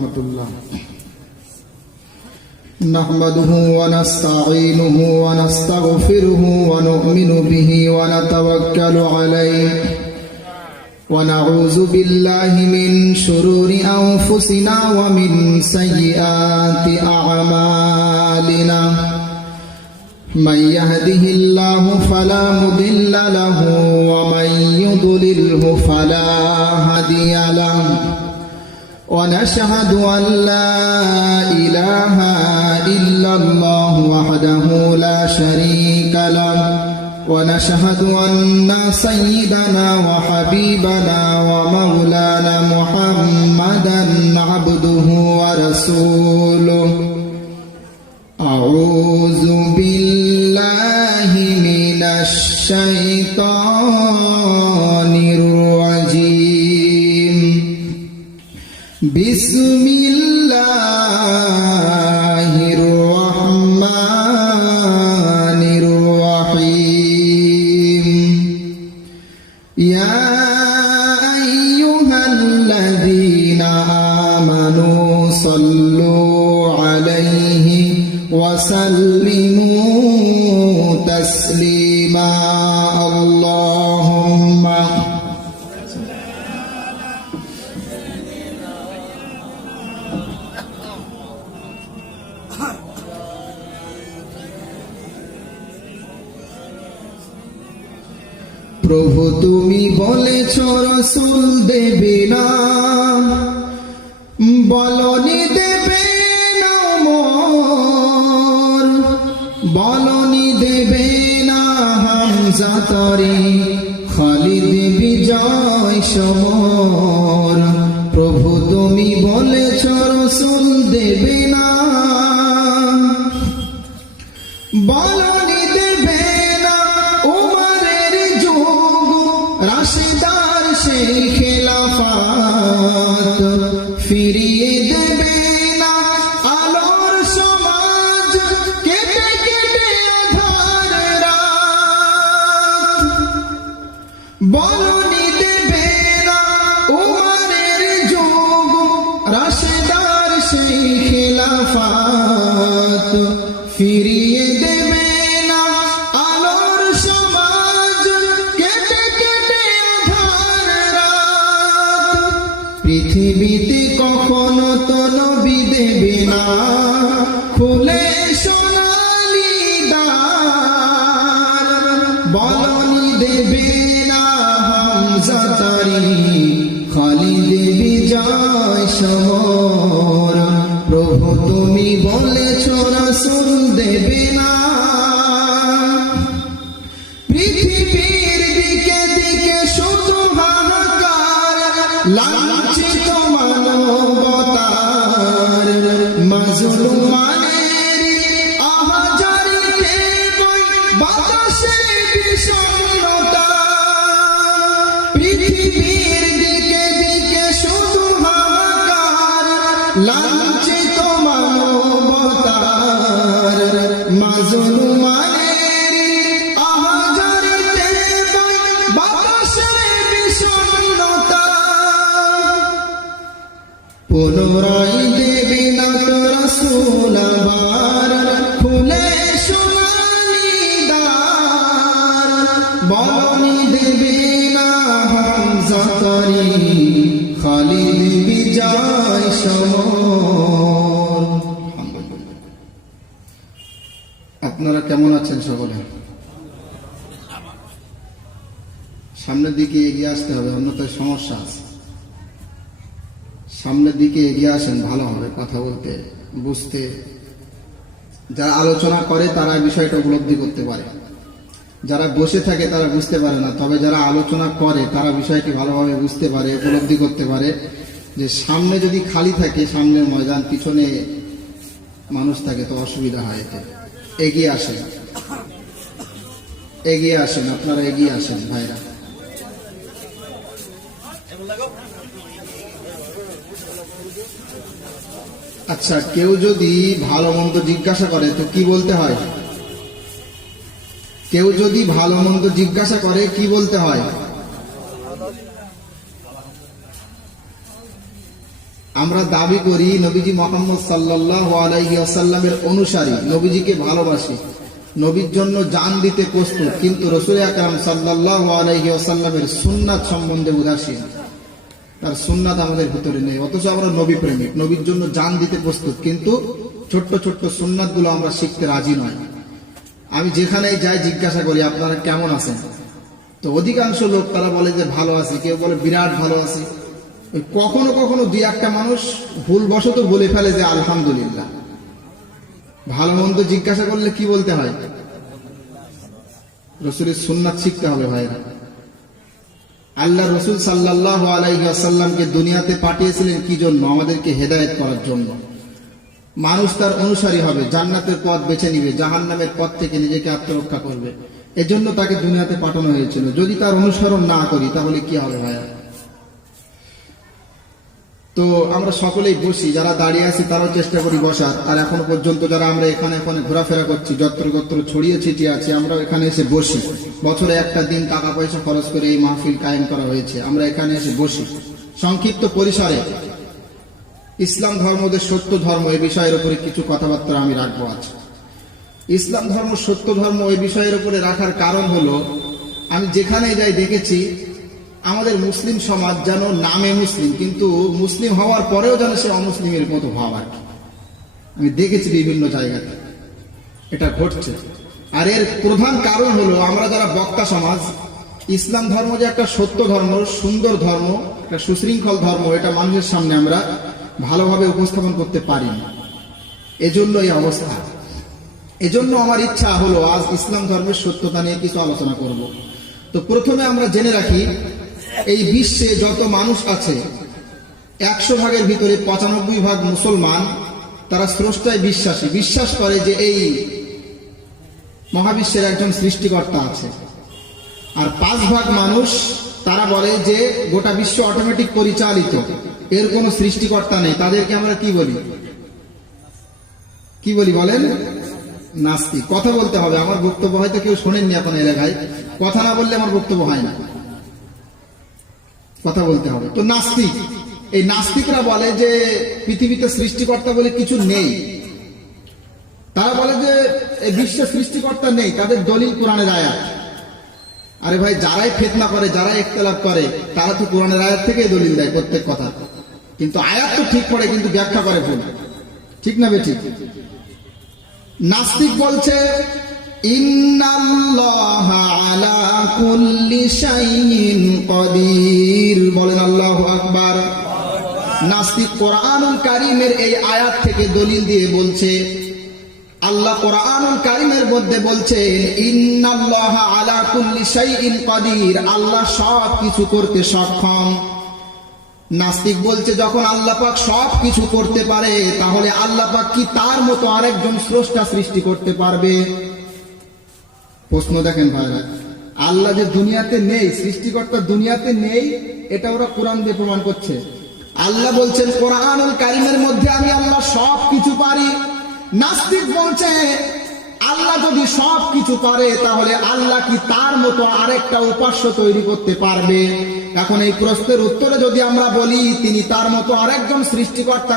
রহমতুল্লাহ। نحمده ونستعينه ونستغفره ونؤمن به ونتوكل عليه ونعوذ بالله من شرور أنفسنا ومن سيئات أعمالنا من يهده الله فلا مضل له ومن يضلله فلا هادي له ونشهد أن لا إله إلا الله وحده لا شريك له ونشهد أن سيدنا وحبيبنا ومولانا محمدا عبده ورسوله. أعوذ بالله من الشيطان الرجيم. بسم الله الرحمن الرحيم. يا أيها الذين آمنوا صلوا عليه وسلموا تسليما. اللهم প্রভু তুমি বলেছ রাসূল দেবে না, বলনি দেবে না ওমর, বলনি দেবে না হামজা তরে খালিদ বিজয় সমর। প্রভু তুমি বলেছ রাসূল দেবে না, বলনি দেবে না উমরের যুগ রাশিদার সেই খেলাফত, ফিরিয়ে দেবে না আলোর সমাজ কেটে কেটে আধার রাত। বলনি দেবে না উমরের যুগ রাশিদার সেই খেলাফত, ফিরিয়ে দেবে না আলোর সমাজ কেটে কেটে আধার রাত। পৃথিবীতে কখনো তো নবী দেবে না খুলে সোনালি দ্বার, বলনি দেবে না হামজা তরে খালিদ বিজয় সমর। প্রভু তুমি বলেছ রাসূল দেবে না। পৃথিবীর দিকে দিকে শুধু হাহাকার, লাঞ্ছিত মানবতার মাজলুমানের আহাজারিতে বই বাতাসে বিষণ্ণতা। পৃথিবীর দিকে দিকে শুধু হাহাকার, লাঞ্ছিত মানবতার মাজলুমানের আহাজারিতে বই বাতাসে বিষণ্ণতা। পুনরায় দেবে না তো রাসূল আবার খুলে সোনালি দ্বার, বলনি দেবে না হামজা তরে খালিদ বিজয় সমর। আপনারা কেমন আছেন সকলে? সামনের দিকে এগিয়ে আসতে হবে, অন্যথায় সমস্যা আছে। সামনের দিকে এগিয়ে আসেন, ভালো হবে কথা বলতে বুঝতে। যারা আলোচনা করে তারা বিষয়টা উপলব্ধি করতে পারে, যারা বসে থাকে তারা বুঝতে পারে না। তবে যারা আলোচনা করে তারা বিষয়টি ভালোভাবে বুঝতে পারে, উপলব্ধি করতে পারে যে সামনে যদি খালি থাকে, সামনের ময়দান, পিছনে মানুষ থাকে তো অসুবিধা হয়। এতে এগিয়ে আসেন, এগিয়ে আসেন, আপনারা এগিয়ে আসেন ভাইরা। আচ্ছা, কেউ যদি ভালো মন্দ জিজ্ঞাসা করে তো কি বলতে হয়? কেউ যদি ভালো মন্দ জিজ্ঞাসা করে কি বলতে হয়? আমরা দাবি করি নবীজি মুহাম্মদ সাল্লাল্লাহু আলাইহি ওয়াসাল্লামের অনুসারী, নবীজিকে ভালোবাসি, নবীর জন্য জান দিতে প্রস্তুত, কিন্তু রাসূল আকরাম সাল্লাল্লাহু আলাইহি ওয়াসাল্লামের সুন্নাত সম্বন্ধে উদাসীন। তার সুন্নাত আমাদের ভিতরে নেই, অথচ আমরা নবী প্রেমিক, নবীর জন্য জান দিতে প্রস্তুত, কিন্তু ছোট্ট ছোট্ট সুন্নাত গুলো আমরা শিখতে রাজি নয়। আমি যেখানেই যাই জিজ্ঞাসা করি আপনারা কেমন আছেন, তো অধিকাংশ লোক তারা বলে যে ভালো আছি, কেউ বলে বিরাট ভালো আছি। ওই কখনো কখনো দুই একটা মানুষ ভুলবশত বলে ফেলে যে আলহামদুলিল্লাহ। ভালো মন্দ জিজ্ঞাসা করলে কি বলতে হয়? রসুলের সুন্নাত শিখতে হবে ভাইরা। আল্লাহ রসুল সাল্লাল্লাহু আলাইহি ওয়াসাল্লামকে দুনিয়াতে পাঠিয়েছিলেন কি জন্য? আমাদেরকে হেদায়েত করার জন্য। মানুষ তার অনুসারী হবে, জান্নাতের পথ বেছে নিবে, জাহান্নামের পথ থেকে নিজেকে আত্মরক্ষা করবে, এজন্য তাকে দুনিয়াতে পাঠানো হয়েছিল। যদি তার অনুসরণ না করি তাহলে কি হবে ভাইয়া? তো আমরা সকলেই বসি, যারা দাঁড়িয়ে আছি তারাও চেষ্টা করি বসার, আর এখনো পর্যন্ত যারা আমরা এখানে ঘোরাফেরা করছি, যত্র ছড়িয়ে ছিটিয়ে আছি, আমরা এখানে এসে বসি। বছরে একটা দিন টাকা পয়সা খরচ করে এই মাহফিল কায়েম করা হয়েছে, আমরা এখানে এসে বসি। সংক্ষিপ্ত পরিসরে ইসলাম ধর্ম যে সত্য ধর্ম, এই বিষয়ের উপরে কিছু কথাবার্তা আমি রাখবো আজ। ইসলাম ধর্ম সত্য ধর্ম, এই বিষয়ের উপরে রাখার কারণ হলো, আমি যেখানে যাই দেখেছি আমাদের মুসলিম সমাজ যেন নামে মুসলিম, কিন্তু মুসলিম হওয়ার পরেও যেন সে অমুসলিমের মতো ভাব আর কি। আমি দেখেছি বিভিন্ন জায়গাতে এটা ঘটছে। আর এর প্রধান কারণ হলো আমরা যারা বক্তা সমাজ, ইসলাম ধর্ম যে একটা সত্য ধর্ম, সুন্দর ধর্ম, একটা সুশৃঙ্খল ধর্ম, এটা মানুষের সামনে আমরা ভালোভাবে উপস্থাপন করতে পারি না, এজন্য এই অবস্থা। এজন্য আমার ইচ্ছা হলো আজ ইসলাম ধর্মের সত্যতা নিয়ে কিছু আলোচনা করব। তো প্রথমে আমরা জেনে রাখি, এই বিশ্বে যত মানুষ আছে 100 ভাগের ভিতরে 95 ভাগ মুসলমান, তারা স্রষ্টায় বিশ্বাসী, বিশ্বাস করে যে এই মহাবিশ্বের একজন সৃষ্টিকর্তা আছে। আর 5 ভাগ মানুষ তারা বলে যে গোটা বিশ্ব অটোমেটিক পরিচালিত, এর কোনো সৃষ্টিকর্তা নেই। তাদেরকে আমরা কি বলি? কি বলি বলেন? নাস্তিক। কথা বলতে হবে, আমার বক্তব্য হয়তো কেউ শোনেননি এখন এলাকায়, কথা না বললে আমার বক্তব্য হয় না, কথা বলতে হবে। তো নাস্তিক, এই নাস্তিকরা বলে যে পৃথিবীতে সৃষ্টিকর্তা বলে কিছু নেই। তারা বলে যে এই বিশ্বের সৃষ্টিকর্তা নেই, তাদের দলিল কোরআনের আয়াত। আরে ভাই, যারাই ফিতনা করে, যারাই ইখতিলাফ করে, তারা তো কোরআনের আয়াত থেকেই দলিল দেয় প্রত্যেক কথা, কিন্তু আয়াত তো ঠিক পড়ে, কিন্তু ব্যাখ্যা করে ভুল। ঠিক না বেঠিক? নাস্তিক বলছে ইন্নাল্লাহা আলা কুল্লি শাইইন কাদির, বলেন আল্লাহু আকবার। নাস্তিক কোরআনুল কারীমের এই আয়াত থেকে দলিল দিয়ে বলছে, আল্লাহ কোরআনুল কারীমের মধ্যে বলছেন ইন্নাল্লাহা আলা কুল্লি শাইইন কাদির, আল্লাহ সব কিছু করতে সক্ষম। নাস্তিক বলছে যখন আল্লাহ পাক সব কিছু করতে পারে, তাহলে আল্লাহ পাক কি তার মতো আরেকজন স্রষ্টা সৃষ্টি করতে পারবে? প্রশ্ন দেখেন ভাইরা, আল্লাহ যে দুনিয়াতে নেই, সৃষ্টিকর্তা দুনিয়াতে নেই, এটা ওরা কোরআন দিয়ে প্রমাণ করছে। আল্লাহ বলছেন কোরআনুল কারীমের মধ্যে আমি আল্লাহ সব কিছু পারি। নাস্তিক বলছে আল্লাহ যদি সব কিছু পারে, তাহলে আল্লাহ কি তার মতো আরেকটা উপাস্য তৈরি করতে পারবে? এখন এই প্রশ্নের উত্তরে যদি আমরা বলি তিনি তার মতো আরেকজন সৃষ্টিকর্তা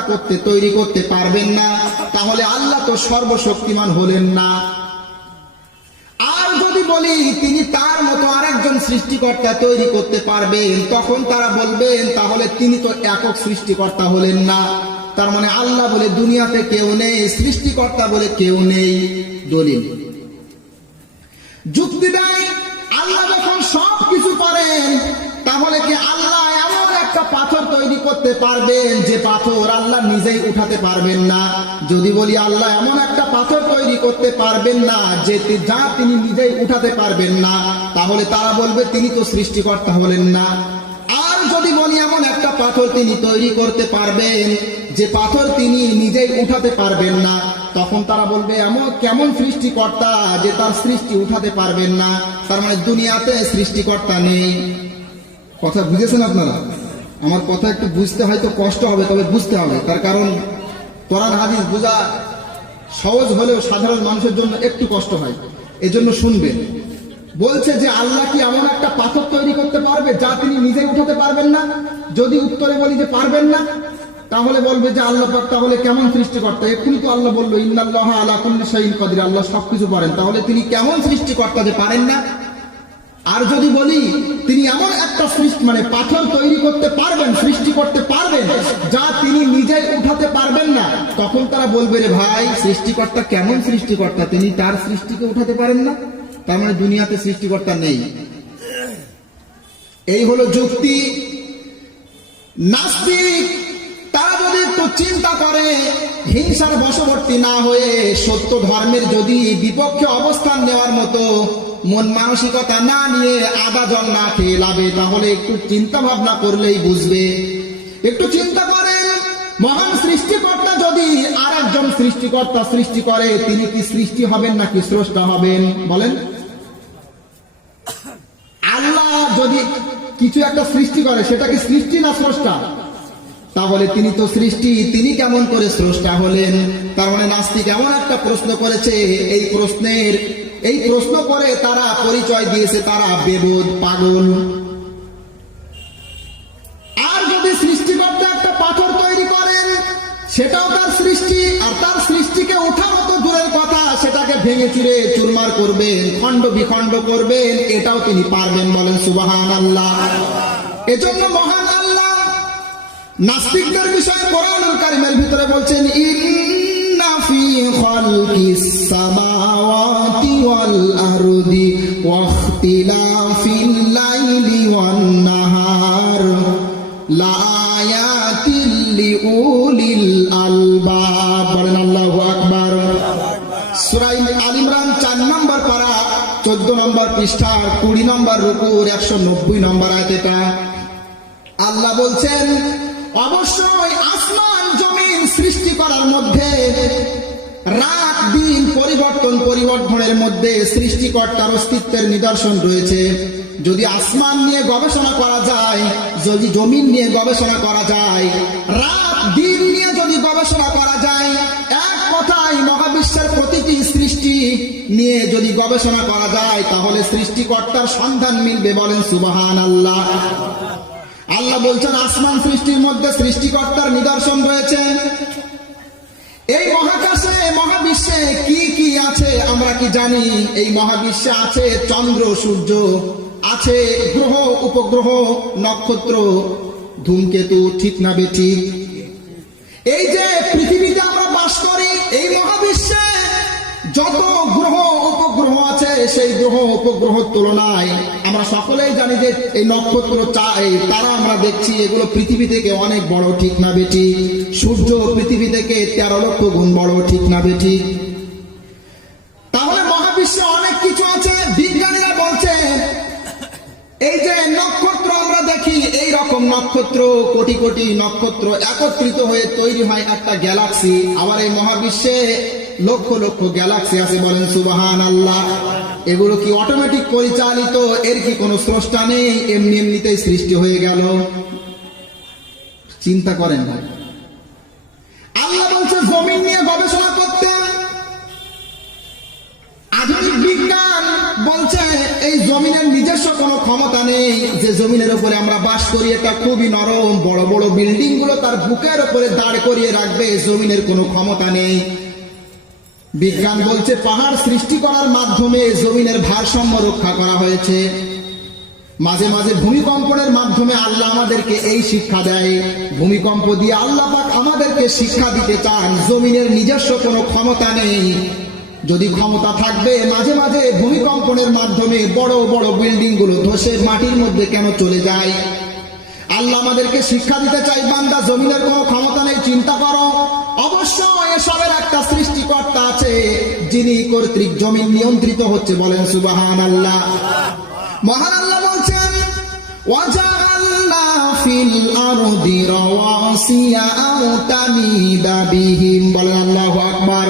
তৈরি করতে পারবেন না, তাহলে আল্লাহ তো সর্বশক্তিমান হলেন না। আর যদি বলি তিনি তার মতো আরেকজন সৃষ্টিকর্তা তৈরি করতে পারবেন, তখন তারা বলবেন তাহলে তিনি তো একক সৃষ্টিকর্তা হলেন না। তার মানে আল্লাহ বলে দুনিয়াতে কেউ নেই, সৃষ্টিকর্তা বলে কেউ নেই। দলিল যুক্তি দেয়, আল্লাহ যখন সব কিছু পারেন, তাহলে কি আল্লাহ এমন একটা পাথর তৈরি করতে পারবেন যে পাথর আল্লাহ নিজেই উঠাতে পারবেন না? যদি বলি আল্লাহ এমন একটা পাথর তৈরি করতে পারবেন না যা তিনি নিজেই উঠাতে পারবেন না, তাহলে তারা বলবে তিনি তো সৃষ্টিকর্তা হলেন না। আর যদি বলি এমন একটা পাথর তিনি তৈরি করতে পারবেন যে পাথর তিনি নিজেই উঠাতে পারবেন না, তখন তারা বলবে এমন কেমন সৃষ্টিকর্তা যে তার সৃষ্টি উঠাতে পারবেন না? তার মানে দুনিয়াতে সৃষ্টিকর্তা নেই। কথা বুঝেছেন আপনারা? আমার কথা একটু বুঝতে হয়তো কষ্ট হবে, তবে বুঝতে হবে। তার কারণ কোরআন হাদিস বোঝা সহজ হলেও সাধারণ মানুষের জন্য একটু কষ্ট হয়, এজন্য শুনবেন। বলছে যে আল্লাহ কি এমন একটা পাথর তৈরি করতে পারবে যা তিনি নিজেই উঠাতে পারবেন না? যদি উত্তরে বলি যে পারবেন না, তাহলে বলবে যে আল্লাহ পাক তাহলে কেমন সৃষ্টিকর্তা? এক্ষুনি তো আল্লাহ বললো ইন্নাল্লাহা আলা কুল্লি শাইইন কাদির, আল্লাহ সবকিছু পারেন। তাহলে তিনি কেমন সৃষ্টিকর্তা যে পারেন না? আর যদি বলি তিনি এমন একটা সৃষ্টি মানে পাথর তৈরি করতে পারবেন, সৃষ্টি করতে পারবেন যা তিনি নিজেই উঠাতে পারবেন না, তখন তারা বলবে রে ভাই সৃষ্টিকর্তা কেমন সৃষ্টিকর্তা, তিনি তার সৃষ্টিকে উঠাতে পারেন না, তার মানে দুনিয়াতে সৃষ্টিকর্তা নেই। এই হলো যুক্তি। নাস্তিক তারা যদি একটু চিন্তা করে, হিংসার বশবর্তী না হয়ে সত্য ধর্মের যদি বিপক্ষে অবস্থান নেওয়ার মতো মন মানসিকতা না নিয়ে আদা জল না খেয়ে লাভে, তাহলে একটু চিন্তা ভাবনা করলেই বুঝবে। একটু চিন্তা করেন, মহান সৃষ্টিকর্তা যদি আর একজন সৃষ্টিকর্তা সৃষ্টি করে, তিনি কি সৃষ্টি হবেন নাকি স্রষ্টা হবেন? বলেন। আল্লাহ যদি কিছু একটা সৃষ্টি করে, সেটা কি সৃষ্টি না স্রষ্টা? তাহলে তিনি তো সৃষ্টি, তিনি কেমন করে স্রষ্টা হলেন? তার মানে নাস্তিক এমন একটা প্রশ্ন করেছে, এই প্রশ্ন করে তারা পরিচয় দিয়েছে তারা বেবোধ, পাগল। আর যদি সৃষ্টিকর্তা একটা পাথর তৈরি করেন, সেটাও তার সৃষ্টি, আর তার সৃষ্টিকে ওঠানো তো দূরের কথা, সেটাকে ভেঙে চুরে চুরমার করবেন, খণ্ড বিখণ্ড করবেন, এটাও তিনি পারবেন। বলেন সুবহানাল্লাহ। এজন্য মহান আল্লাহ নাস্তিকদের বিষয়ে কোরআনুল কারীমের ভিতরে বলছেন ইন্না ফি খালকিস সামাওয়াতি ওয়াল আরদি ওয়া ইখতিলাফিল লাইলি ওয়ান নাহার লা আয়াতিল লিউলিল আলবাব। বলেন আল্লাহু আকবার। সূরা আল ইমরান 4 নম্বর পারা 14 নম্বর পৃষ্ঠা 20 নম্বর রুকুর 190 নম্বর আয়াত। এটা আল্লাহ বলছেন অবশ্যই আসমান জমিন সৃষ্টি করার মধ্যে, রাত দিন পরিবর্তনের মধ্যে সৃষ্টিকর্তার অস্তিত্বের নিদর্শন রয়েছে। যদি আসমান নিয়ে গবেষণা করা যায়, যদি জমিন নিয়ে গবেষণা করা যায়, রাত দিন নিয়ে যদি গবেষণা করা যায়, এক কথায় মহাবিশ্বের প্রতিটি সৃষ্টি নিয়ে যদি গবেষণা করা যায়, তাহলে সৃষ্টিকর্তার সন্ধান মিলবে। বলেন সুবহানাল্লাহ। আল্লাহ বলছেন আসমান সৃষ্টির মধ্যে সৃষ্টিকর্তার নিদর্শন রয়েছে। এই মহাকাশে মহাবিশ্বে কি কি আছে আমরা কি জানি? এই মহাবিশ্বে আছে চন্দ্র সূর্য, আছে গ্রহ উপগ্রহ, নক্ষত্র, ধূমকেতু, ঠিক না বেঠিক? এই যে পৃথিবীতে আমরা বাস করি, এই মহাবিশ্বে যত গ্রহ উপগ্রহ আছে, সেই গ্রহ উপগ্রহের তুলনায় আমরা সকলেই জানি যে এই নক্ষত্র তারা আমরা দেখছি, এগুলো পৃথিবী থেকে অনেক বড়, ঠিক না বেঠিক? সূর্য পৃথিবী থেকে 13 লক্ষ গুণ বড়, ঠিক না বেঠিক? তাহলে মহাবিশ্বে অনেক কিছু আছে। বিজ্ঞানীরা বলছে এই যে নক্ষত্র আমরা দেখি, এই রকম নক্ষত্র, কোটি কোটি নক্ষত্র একত্রিত হয়ে তৈরি হয় একটা গ্যালাক্সি। আবার এই মহাবিশ্বে লক্ষ লক্ষ গ্যালাক্সি আছে। বলেন সুবহানাল্লাহ। এগুলো কি অটোমেটিক পরিচালিত? এর কি কোনো স্রষ্টা নেই? এমনি এমনিতেই সৃষ্টি হয়ে গেল? চিন্তা করেন না। আল্লাহ বলছে জমিন নিয়ে গবেষণা করতে। আধুনিক বিজ্ঞান বলছে এই জমিনের নিজস্ব কোনো ক্ষমতা নেই, যে জমিনের উপরে আমরা বাস করি এটা খুবই নরম, বড় বড় বিল্ডিং গুলো তার বুকের উপরে দাঁড় করিয়ে রাখবে, জমিনের কোনো ক্ষমতা নেই। বিজ্ঞান বলছে পাহাড় সৃষ্টি করার মাধ্যমে জমিনের ভারসাম্য রক্ষা করা হয়েছে। মাঝে মাঝে ভূমিকম্পনের মাধ্যমে আল্লাহ আমাদেরকে এই শিক্ষা দেয়। ভূমিকম্প দিয়ে আল্লাহ পাক আমাদেরকে শিক্ষা দিতে চান জমিনের নিজস্ব কোনো ক্ষমতা নেই। যদি ক্ষমতা থাকবে, মাঝে মাঝে ভূমিকম্পনের মাধ্যমে বড় বড় বিল্ডিং গুলো ধসে মাটির মধ্যে কেন চলে যায়? আল্লাহ আমাদেরকে শিক্ষা দিতে চাই, বান্দা জমিনের কোনো ক্ষমতা নেই, চিন্তা করো। অবশ্য এসবের একটা সৃষ্টিকর্তা আছে, যিনি কর্তৃক জমিন নিয়ন্ত্রিত হচ্ছে। বলেন সুবহানাল্লাহ। মহান আল্লাহ বলছেন ওয়াজআলনা ফিল আরদি রাওয়াসিয়া আও তামিদা বিহিম। বলেন আল্লাহু আকবার।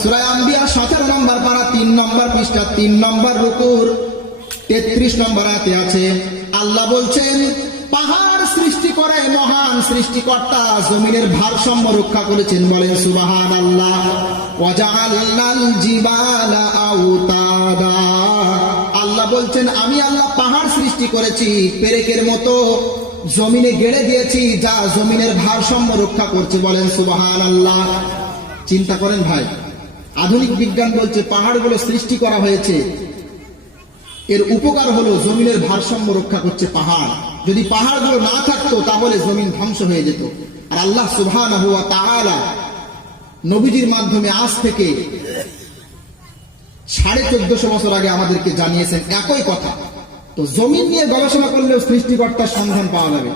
সূরা আম্বিয়া 17 নম্বর পারা 3 নম্বর পৃষ্ঠা 3 নম্বর রুকুর 33 নম্বর আয়াতে আছে। আল্লাহ বলছেন পাহাড় সৃষ্টি করে মহান সৃষ্টিকর্তা জমিনের ভারসাম্য রক্ষা করেছেন। বলেন সুবহানাল্লাহ। ওয়াজআলনাল জিবালা আওতাদা। আল্লাহ বলছেন আমি আল্লাহ পাহাড় সৃষ্টি করেছি পেরেকের মতো, জমিনে গেড়ে দিয়েছি, যা জমিনের ভারসাম্য রক্ষা করছে। বলেন সুবহানাল্লাহ। চিন্তা করেন ভাই, আধুনিক বিজ্ঞান বলছে পাহাড়গুলো সৃষ্টি করা হয়েছে, এর উপকার হলো জমিনের ভারসাম্য রক্ষা করছে পাহাড়। যদি পাহাড়গুলো না থাকতো তাহলে জমিন ধ্বংস হয়ে যেত। আর আল্লাহ সুবহানাহু ওয়া তাআলা নবীজির মাধ্যমে আজ থেকে 1450 বছর আগে আমাদেরকে জানিয়েছেন একই কথা। তো জমিন নিয়ে গবেষণা করলেও সৃষ্টিকর্তার সন্ধান পাওয়া যাবে।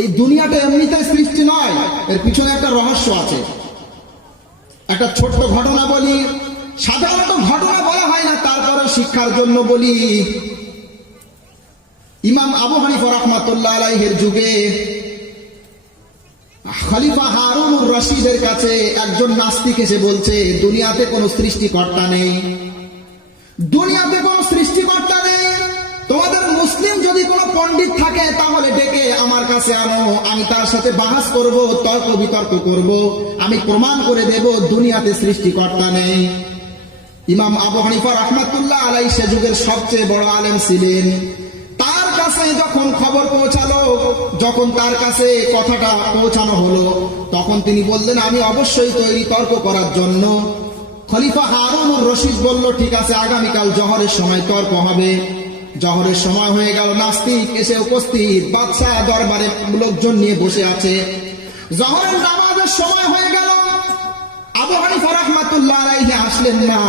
এই দুনিয়াটা এমনিতে সৃষ্টি নয়, এর পিছনে একটা রহস্য আছে। একটা ছোট্ট ঘটনা বলি, সাধারণত ঘটনা বলা হয় না, তারপরে শিক্ষার জন্য বলি। ইমাম আবু হানিফা রাহমাতুল্লাহ আলাইহির যুগে খলিফা হারুনুর রশিদের কাছে একজন নাস্তিক এসে বলছে, দুনিয়াতে কোনো সৃষ্টিকর্তা নেই, দুনিয়াতে কোনো সৃষ্টিকর্তা নেই। তোমাদের মুসলিম যদি কোনো পণ্ডিত থাকে তাহলে ডেকে আমার কাছে আনো, আমি তার সাথে বাহাস করব, তর্ক বিতর্ক করব, আমি প্রমাণ করে দেব দুনিয়াতে সৃষ্টিকর্তা নেই। ইমাম আবু হানিফা রাহমাতুল্লাহ আলাইহি সে যুগের সবচেয়ে বড় আলেম ছিলেন। তার কাছে যখন খবর পৌঁছালো, যখন তার কাছে কথাটা পৌঁছানো হলো, তখন তিনি বললেন, আমি অবশ্যই তৈরি তর্ক করার জন্য। খলিফা হারুনুর রশিদ বলল, ঠিক আছে, আগামীকাল জহরের সময় তর্ক হবে। জহরের সময় হয়ে গেল, নাস্তিক এসে উপস্থিত, বাদশাহ দরবারে লোকজন নিয়ে বসে আছে। জহরের নামাজের সময় হয়ে গেল, আবু হানিফা রাহমাতুল্লাহ আলাইহি আসলেন না।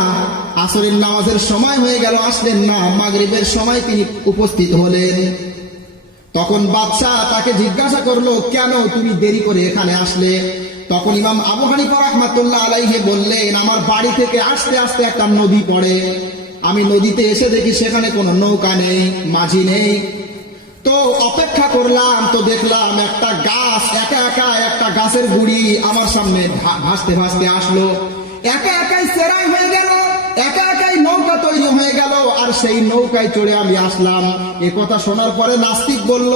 আসরের নামাজের সময় হয়ে গেল, আসলেন না। মাগরিবের সময় তিনি উপস্থিত হলেন। তখন বাদশাহ তাকে জিজ্ঞাসা করলো, কেন তুমি দেরি করে এখানে আসলে? তখন ইমাম আবু হানিফা রাহমাতুল্লাহ আলাইহি বললেন, আমার বাড়ি থেকে আসতে আসতে একটা নদী পড়ে, আমি নদীতে এসে দেখি সেখানে কোনো নৌকা নেই, মাঝি নেই। তো অপেক্ষা করলাম, তো দেখলাম একটা গাছ, একা একা একটা গাছের গুড়ি আমার সামনে ভাসতে ভাসতে আসলো, একা একাই চেরাই হয়ে গেল, একা একাই নৌকা তৈরি হয়ে গেল, আর সেই নৌকায় চড়ে আমি আসলাম। এ কথা শোনার পরে নাস্তিক বলল,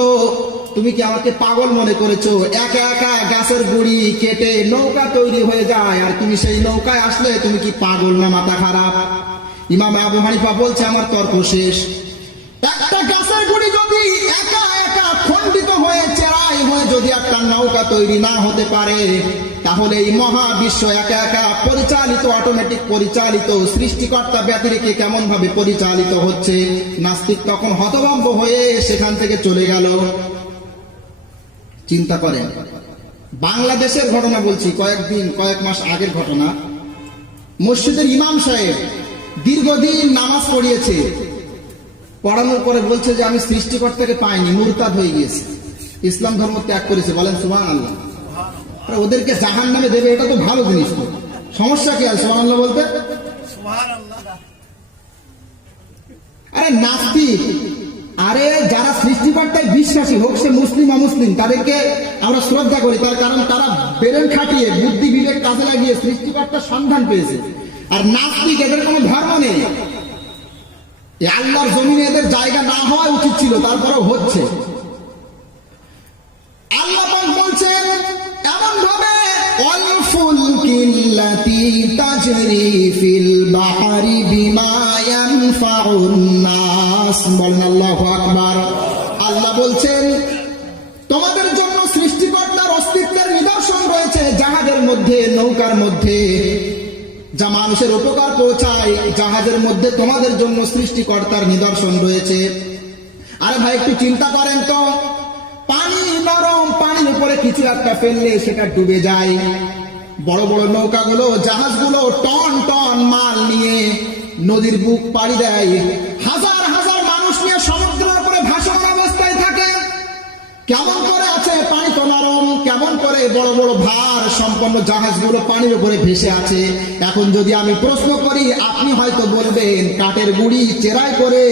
তুমি কি আমাকে পাগল মনে করেছো? একা একা গাছের গুড়ি কেটে নৌকা তৈরি হয়ে যায়, আর তুমি সেই নৌকায় আসলে, তুমি কি পাগল না মাথা খারাপ? ইমাম আবু হানিফা বলছে, আমার তর্ক শেষ। একটা গাছের গুড়ি যদি একা একা খণ্ডিত হয়ে চেরাই হয়ে যদি একটা নৌকা তৈরি না হতে পারে, তাহলে এই মহাবিশ্ব একা একা পরিচালিত, অটোমেটিক পরিচালিত, সৃষ্টিকর্তা ব্যতিরেকে কেমন ভাবে পরিচালিত হচ্ছে? নাস্তিক তখন হতভম্ব হয়ে সেখান থেকে চলে গেল। চিন্তা করেন, বাংলাদেশের ঘটনা বলছি, কয়েক মাস আগের ঘটনা। মসজিদের ইমাম সাহেব দীর্ঘদিন নামাজ পড়িয়েছে, পড়ানোর পরে বলছে যে আমি সৃষ্টিকর্তাকে পাইনি, মুরতাদ হয়ে গিয়েছে, ইসলাম ধর্ম ত্যাগ করেছে। বলেন সুবহানাল্লাহ। ওদেরকে জাহান্নামে দেবে, এটা তো ভালো জিনিস, তো সমস্যা কি আর সুবহানাল্লাহ বলতে? আরে নাস্তিক, আরে যারা সৃষ্টিকর্তায় বিশ্বাসী, হোক সে মুসলিম অমুসলিম, তাদেরকে আমরা শ্রদ্ধা করি, তার কারণ তারা ব্রেন খাটিয়ে, বুদ্ধি বিবেক কাজে লাগিয়ে সৃষ্টিকর্তার সন্ধান পেয়েছে। আর নাস্তিক, এদের কোনো ধর্ম নেই, আল্লাহর জমিনে এদের জায়গা না হওয়া উচিত ছিল, তারপরেও হচ্ছে। আল্লাহ পাক বলছেন এমন ভাবে, ওয়াল ফুলকিল্লাতী তাজরি ফিল বাহরি বিমা ইয়ানফাউন নাস। বলেন আল্লাহু আকবার। আল্লাহ বলছেন, তোমাদের জন্য সৃষ্টিকর্তার অস্তিত্বের নিদর্শন রয়েছে জাহাজের মধ্যে, নৌকার মধ্যে, যা মানুষের উপকার পৌঁছায়, জাহাজের মধ্যে তোমাদের জন্য সৃষ্টিকর্তার নিদর্শন রয়েছে। আরে ভাই, একটু চিন্তা করেন তো, পানি নরম, পানির উপরে কিছু একটা ফেললে সেটা ডুবে যায়। বড় বড় নৌকাগুলো, জাহাজগুলো টন টন মাল নিয়ে নদীর বুক পাড়ি দেয়, হাজার হাজার মানুষ নিয়ে সমুদ্রের উপরে ভাসমান অবস্থায় থাকে। কেমন করে আছে? পানি তো নরম, কেমন করে বড় বড় ভার সম্পন্ন জাহাজগুলো পানির উপরে ভেসে আছে। এখন যদি আমি প্রশ্ন করি, আপনি হয়তো বলবেন কাঠের গুড়ি চেরাই করে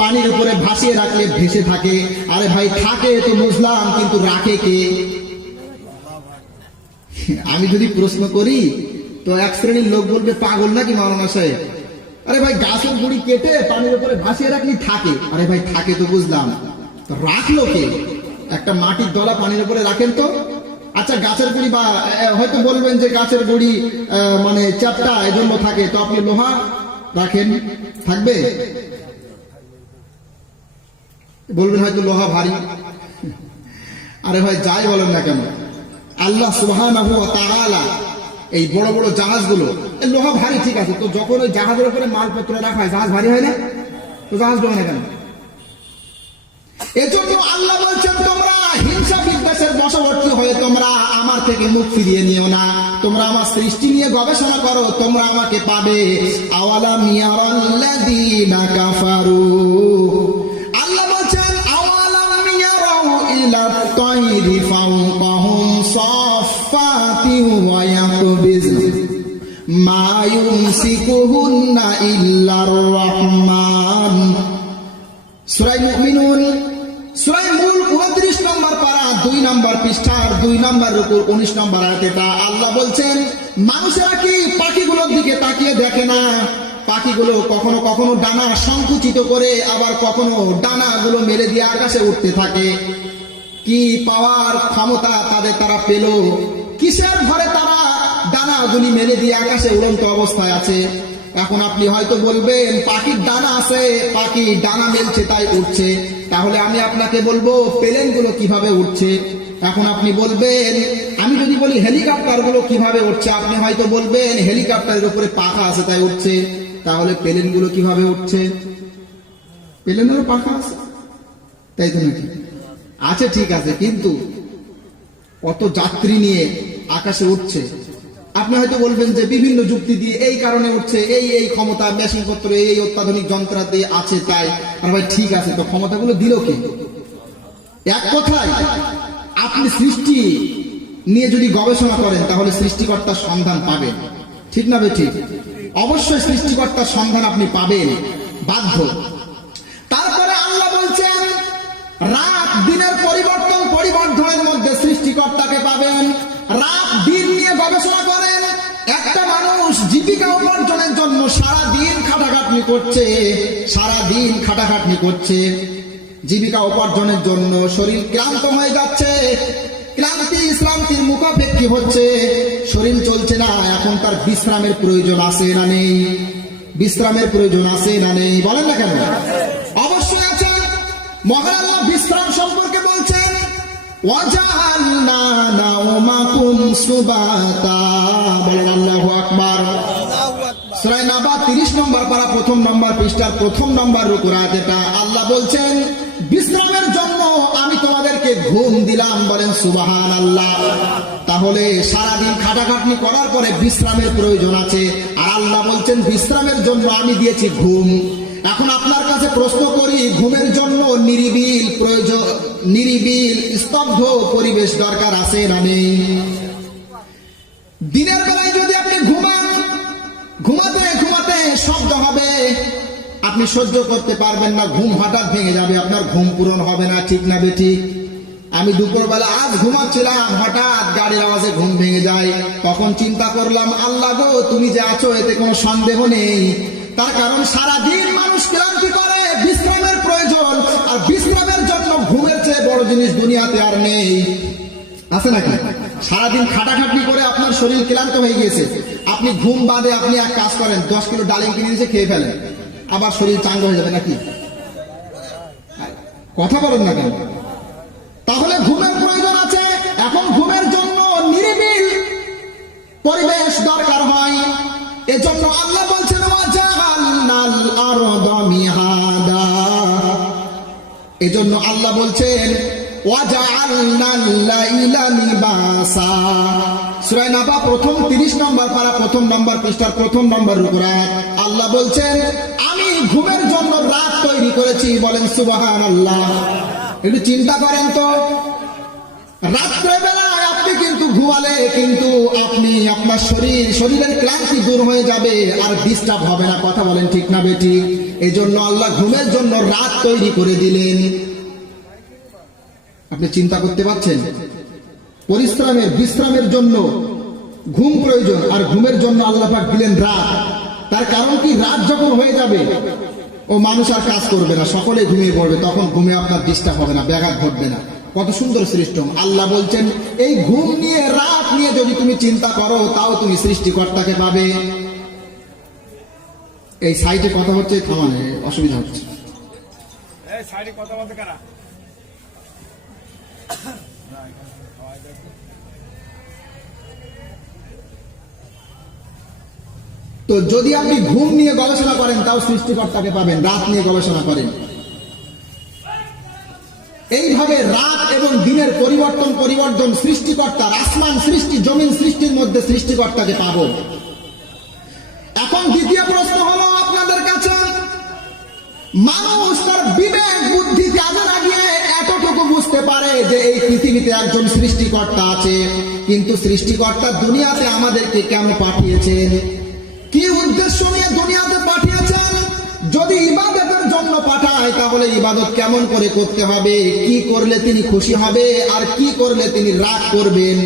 পানির উপরে ভাসিয়ে রাখলে ভেসে থাকে। আরে ভাই, থাকে তো বুঝলাম, কিন্তু রাখে কে? আমি যদি প্রশ্ন করি তো এক শ্রেণীর লোক বলবে, পাগল নাকি মাওলানা সাহেব? আরে ভাই, গাছের গুড়ি কেটে পানির উপরে ভাসিয়ে রাখলি থাকে। আরে ভাই, থাকে তো বুঝলাম, রাখলো কে? একটা মাটির দলা পানির উপরে রাখেন তো। আচ্ছা, গাছের গুড়ি, বা হয়তো বলবেন যে গাছের গুড়ি মানে চ্যাপ্টা, এজন্য থাকে, তো আপনি লোহা রাখেন, থাকবে? বলবেন হয়তো লোহা ভারী। আরে ভাই যাই বলেন না কেন, আল্লাহ সুবহানাহু ওয়া তাআলা এই বড় বড় জাহাজগুলো, এই লোহা ভারী ঠিক আছে, তো যখন ওই জাহাজের উপরে মালপত্র রাখা হয় জাহাজ ভারী হয় না? তো জাহাজ ডোবে না কেন? এজন্য আল্লাহ বলছেন তোমরা হিংসা বিদ্বেষের বশবর্তী হয়ে তোমরা আমার থেকে মুখ ফিরিয়ে নিও না, তোমরা আমার সৃষ্টি নিয়ে গবেষণা করো, তোমরা আমাকে পাবে। আওয়ালাম ইয়ারাল্লাযীনা কাফারু, আল্লাহ বলছেন আওয়ালাম ইয়ারাউ ইলা তায়রি ফাওকাহুম সাফফাতিন ওয়া ইয়াকবিজু মা ইউমসিকুহুন্না ইল্লার রহমান। সূরা মুমিনুন সূরা মুলক 29 নম্বর পারা 2 নম্বর পৃষ্ঠার 2 নম্বর রুকুর 19 নম্বর আয়াতে আল্লাহ বলছেন মানুষেরা কি পাখিগুলোর দিকে তাকিয়ে দেখে না? পাখিগুলো কখনো কখনো ডানা সংকুচিত করে আবার কখনো ডানাগুলো মেলে দিয়ে আকাশে উঠতে থাকে। কি পাওয়ার ক্ষমতা তাদের, তারা পেল কিসের ভরে তারা ডানাগুলি মেলে দিয়ে আকাশে উড়ন্ত অবস্থায় আছে? এখন আপনি হয়তো বলবেন পাখির ডানা আছে, পাখি ডানা মেলছে তাই উঠছে, তাহলে আমি আপনাকে বলবো প্লেনগুলো কিভাবে উঠছে? এখন আপনি বলবেন, আমি যদি বলি হেলিকপ্টার গুলো কিভাবে উঠছে, আপনি হয়তো বলবেন হেলিকপ্টারের উপরে পাখা আছে তাই উঠছে, তাহলে প্লেনগুলো কিভাবে উঠছে? প্লেনেরও পাখা আছে, তাই তো নাকি? আছে ঠিক আছে, কিন্তু কত যাত্রী নিয়ে আকাশে উঠছে? আপনি হয়তো বলবেন যে বিভিন্ন যুক্তি দিয়ে এই কারণে উঠছে, এই এই ক্ষমতা মেশিন পত্র এই অত্যাধুনিক যন্ত্রাদি আছে তাই। আর ভাই ঠিক আছে, তো ক্ষমতাগুলো দিল কে? এক কথায় আপনি সৃষ্টি নিয়ে যদি গবেষণা করেন তাহলে সৃষ্টিকর্তার সন্ধান পাবেন, ঠিক না বেঠিক? অবশ্যই সৃষ্টিকর্তার সন্ধান আপনি পাবেন, বাধ্য। তারপরে আল্লাহ বলছেন রাত দিনের পরিবর্তনের মধ্যে সৃষ্টিকর্তাকে পাবেন। রাত দিন নিয়ে গবেষণা করেন। একটা মানুষ জীবিকা উপার্জনের জন্য সারাদিন খাটাখাটনি করছে, জীবিকা উপার্জনের জন্য শরীর ক্লান্ত হয়ে যাচ্ছে, শ্রান্তির মুখাপেক্ষী হচ্ছে, শরীর চলছে না, এখন তার বিশ্রামের প্রয়োজন আছে না নেই? বিশ্রামের প্রয়োজন আছে না নেই? বলেন না কেন? অবশ্যই আছে। মহান আল্লাহ বিশ্রাম সম্পর্কে বলছেন ওয়াজআলনা নাওমাকুম সুবাতা, বলেন আল্লাহু আকবার। সূরা নাবা 30 নম্বর পারা 1 নম্বর পৃষ্ঠার 1 নম্বর রুকুর আয়াতটা আল্লাহ বলছেন বিশ্রামের জন্য আমি তোমাদেরকে ঘুম দিলাম, বলেন সুবহানাল্লাহ। তাহলে সারাদিন খাটাখাটনি করার পরে বিশ্রামের প্রয়োজন আছে, আর আল্লাহ বলছেন বিশ্রামের জন্য আমি দিয়েছি ঘুম। এখন আপনার কাছে প্রশ্ন করি, ঘুমের জন্য নিরিবিল স্তব্ধ পরিবেশ দরকার আছে না নেই? দিনের বেলায় যদি আপনি ঘুমান, ঘুমাতে শব্দ হবে, আপনি সহ্য করতে পারবেন না, ঘুম হঠাৎ ভেঙে যাবে, আপনার ঘুম পূরণ হবে না, ঠিক না বেঠিক? আমি দুপুরবেলা আজ ঘুমাচ্ছিলাম, হঠাৎ গাড়ির আওয়াজে ঘুম ভেঙে যায়, তখন চিন্তা করলাম আল্লাহ গো তুমি যে আছো এতে কোনো সন্দেহ নেই। তার কারণ সারাদিন মানুষ ক্লান্তি করে, বিশ্রামের প্রয়োজন, আর বিশ্রামের জন্য ঘুমের চেয়ে বড় জিনিস দুনিয়াতে আর নেই, আছে নাকি? সারাদিন খাটাখাটনি করে আপনার শরীর ক্লান্ত হয়ে গিয়েছে, আপনি ঘুম বাদে আপনি এক কাজ করেন, 10 কিলো ডালিম কিনে এসে খেয়ে ফেলেন, আবার শরীর চাঙ্গা হয়ে যাবে নাকি? কথা বলেন না কেন? তাহলে ঘুমের প্রয়োজন আছে। এখন ঘুমের জন্য নিরিবিল পরিবেশ দরকার হয়, এজন্য আল্লাহ বলছেন ওয়াজআলনাল আরদা মিহাদা, এজন্য আল্লাহ বলছেন ওয়াজআলনাল লাইলা লিবাসা। সূরা নাবা 30 নম্বর পারা 1 নম্বর পৃষ্ঠার 1 নম্বর রুকুর আল্লাহ বলছেন আমি ঘুমের জন্য রাত তৈরি করেছি, বলেন সুবহানাল্লাহ। একটু চিন্তা করেন তো, রাত্রে বেলায় আপনি কিন্তু ঘুমালে কিন্তু আপনি আপনার শরীরের ক্লান্তি দূর হয়ে যাবে, আর ডিস্টার্ব হবে না, কথা বলেন ঠিক না বেঠিক? এই জন্য আল্লাহ ঘুমের জন্য রাত তৈরি করে দিলেন। আপনি চিন্তা করতে পারছেন? বিশ্রামের জন্য ঘুম প্রয়োজন, আর ঘুমের জন্য আল্লাহ পাক দিলেন রাত। তার কারণ কি, রাত যখন হয়ে যাবে ও মানুষ আর কাজ করবে না, সকলে ঘুমিয়ে পড়বে, তখন ঘুমে আপনার ডিস্টার্ব হবে না, ব্যাঘাত ঘটবে না। কত সুন্দর সিস্টেম। আল্লাহ বলছেন এই ঘুম নিয়ে রাত নিয়ে যদি তুমি চিন্তা করো তাও তুমি সৃষ্টিকর্তাকে পাবে। এই সাইডে কথা হচ্ছে, থামানে অসুবিধা হচ্ছে। তো যদি আপনি ঘুম নিয়ে গবেষণা করেন তাও সৃষ্টিকর্তাকে পাবেন, রাত নিয়ে গবেষণা করেন। এইভাবে রাত এবং দিনের পরিবর্তন সৃষ্টিকর্তার, আসমান সৃষ্টি জমিন সৃষ্টির মধ্যে সৃষ্টিকর্তাকে পাবো। এখন দ্বিতীয় প্রশ্ন হলো আপনাদের কাছে, মানুষ তার বিবেক বুদ্ধি কাজে লাগিয়ে এতটুকু বুঝতে পারে যে এই পৃথিবীতে একজন সৃষ্টিকর্তা আছে, কিন্তু সৃষ্টিকর্তা দুনিয়াতে আমাদেরকে কেন পাঠিয়েছেন, কি উদ্দেশ্য নিয়ে দুনিয়াতে পাঠিয়েছেন? যদি ইবাদতের জন্য পাঠায় তাহলে ইবাদত কেমন করে করতে হবে, কি করলে তিনি খুশি হবে আর কি করলে তিনি রাগ করবেন,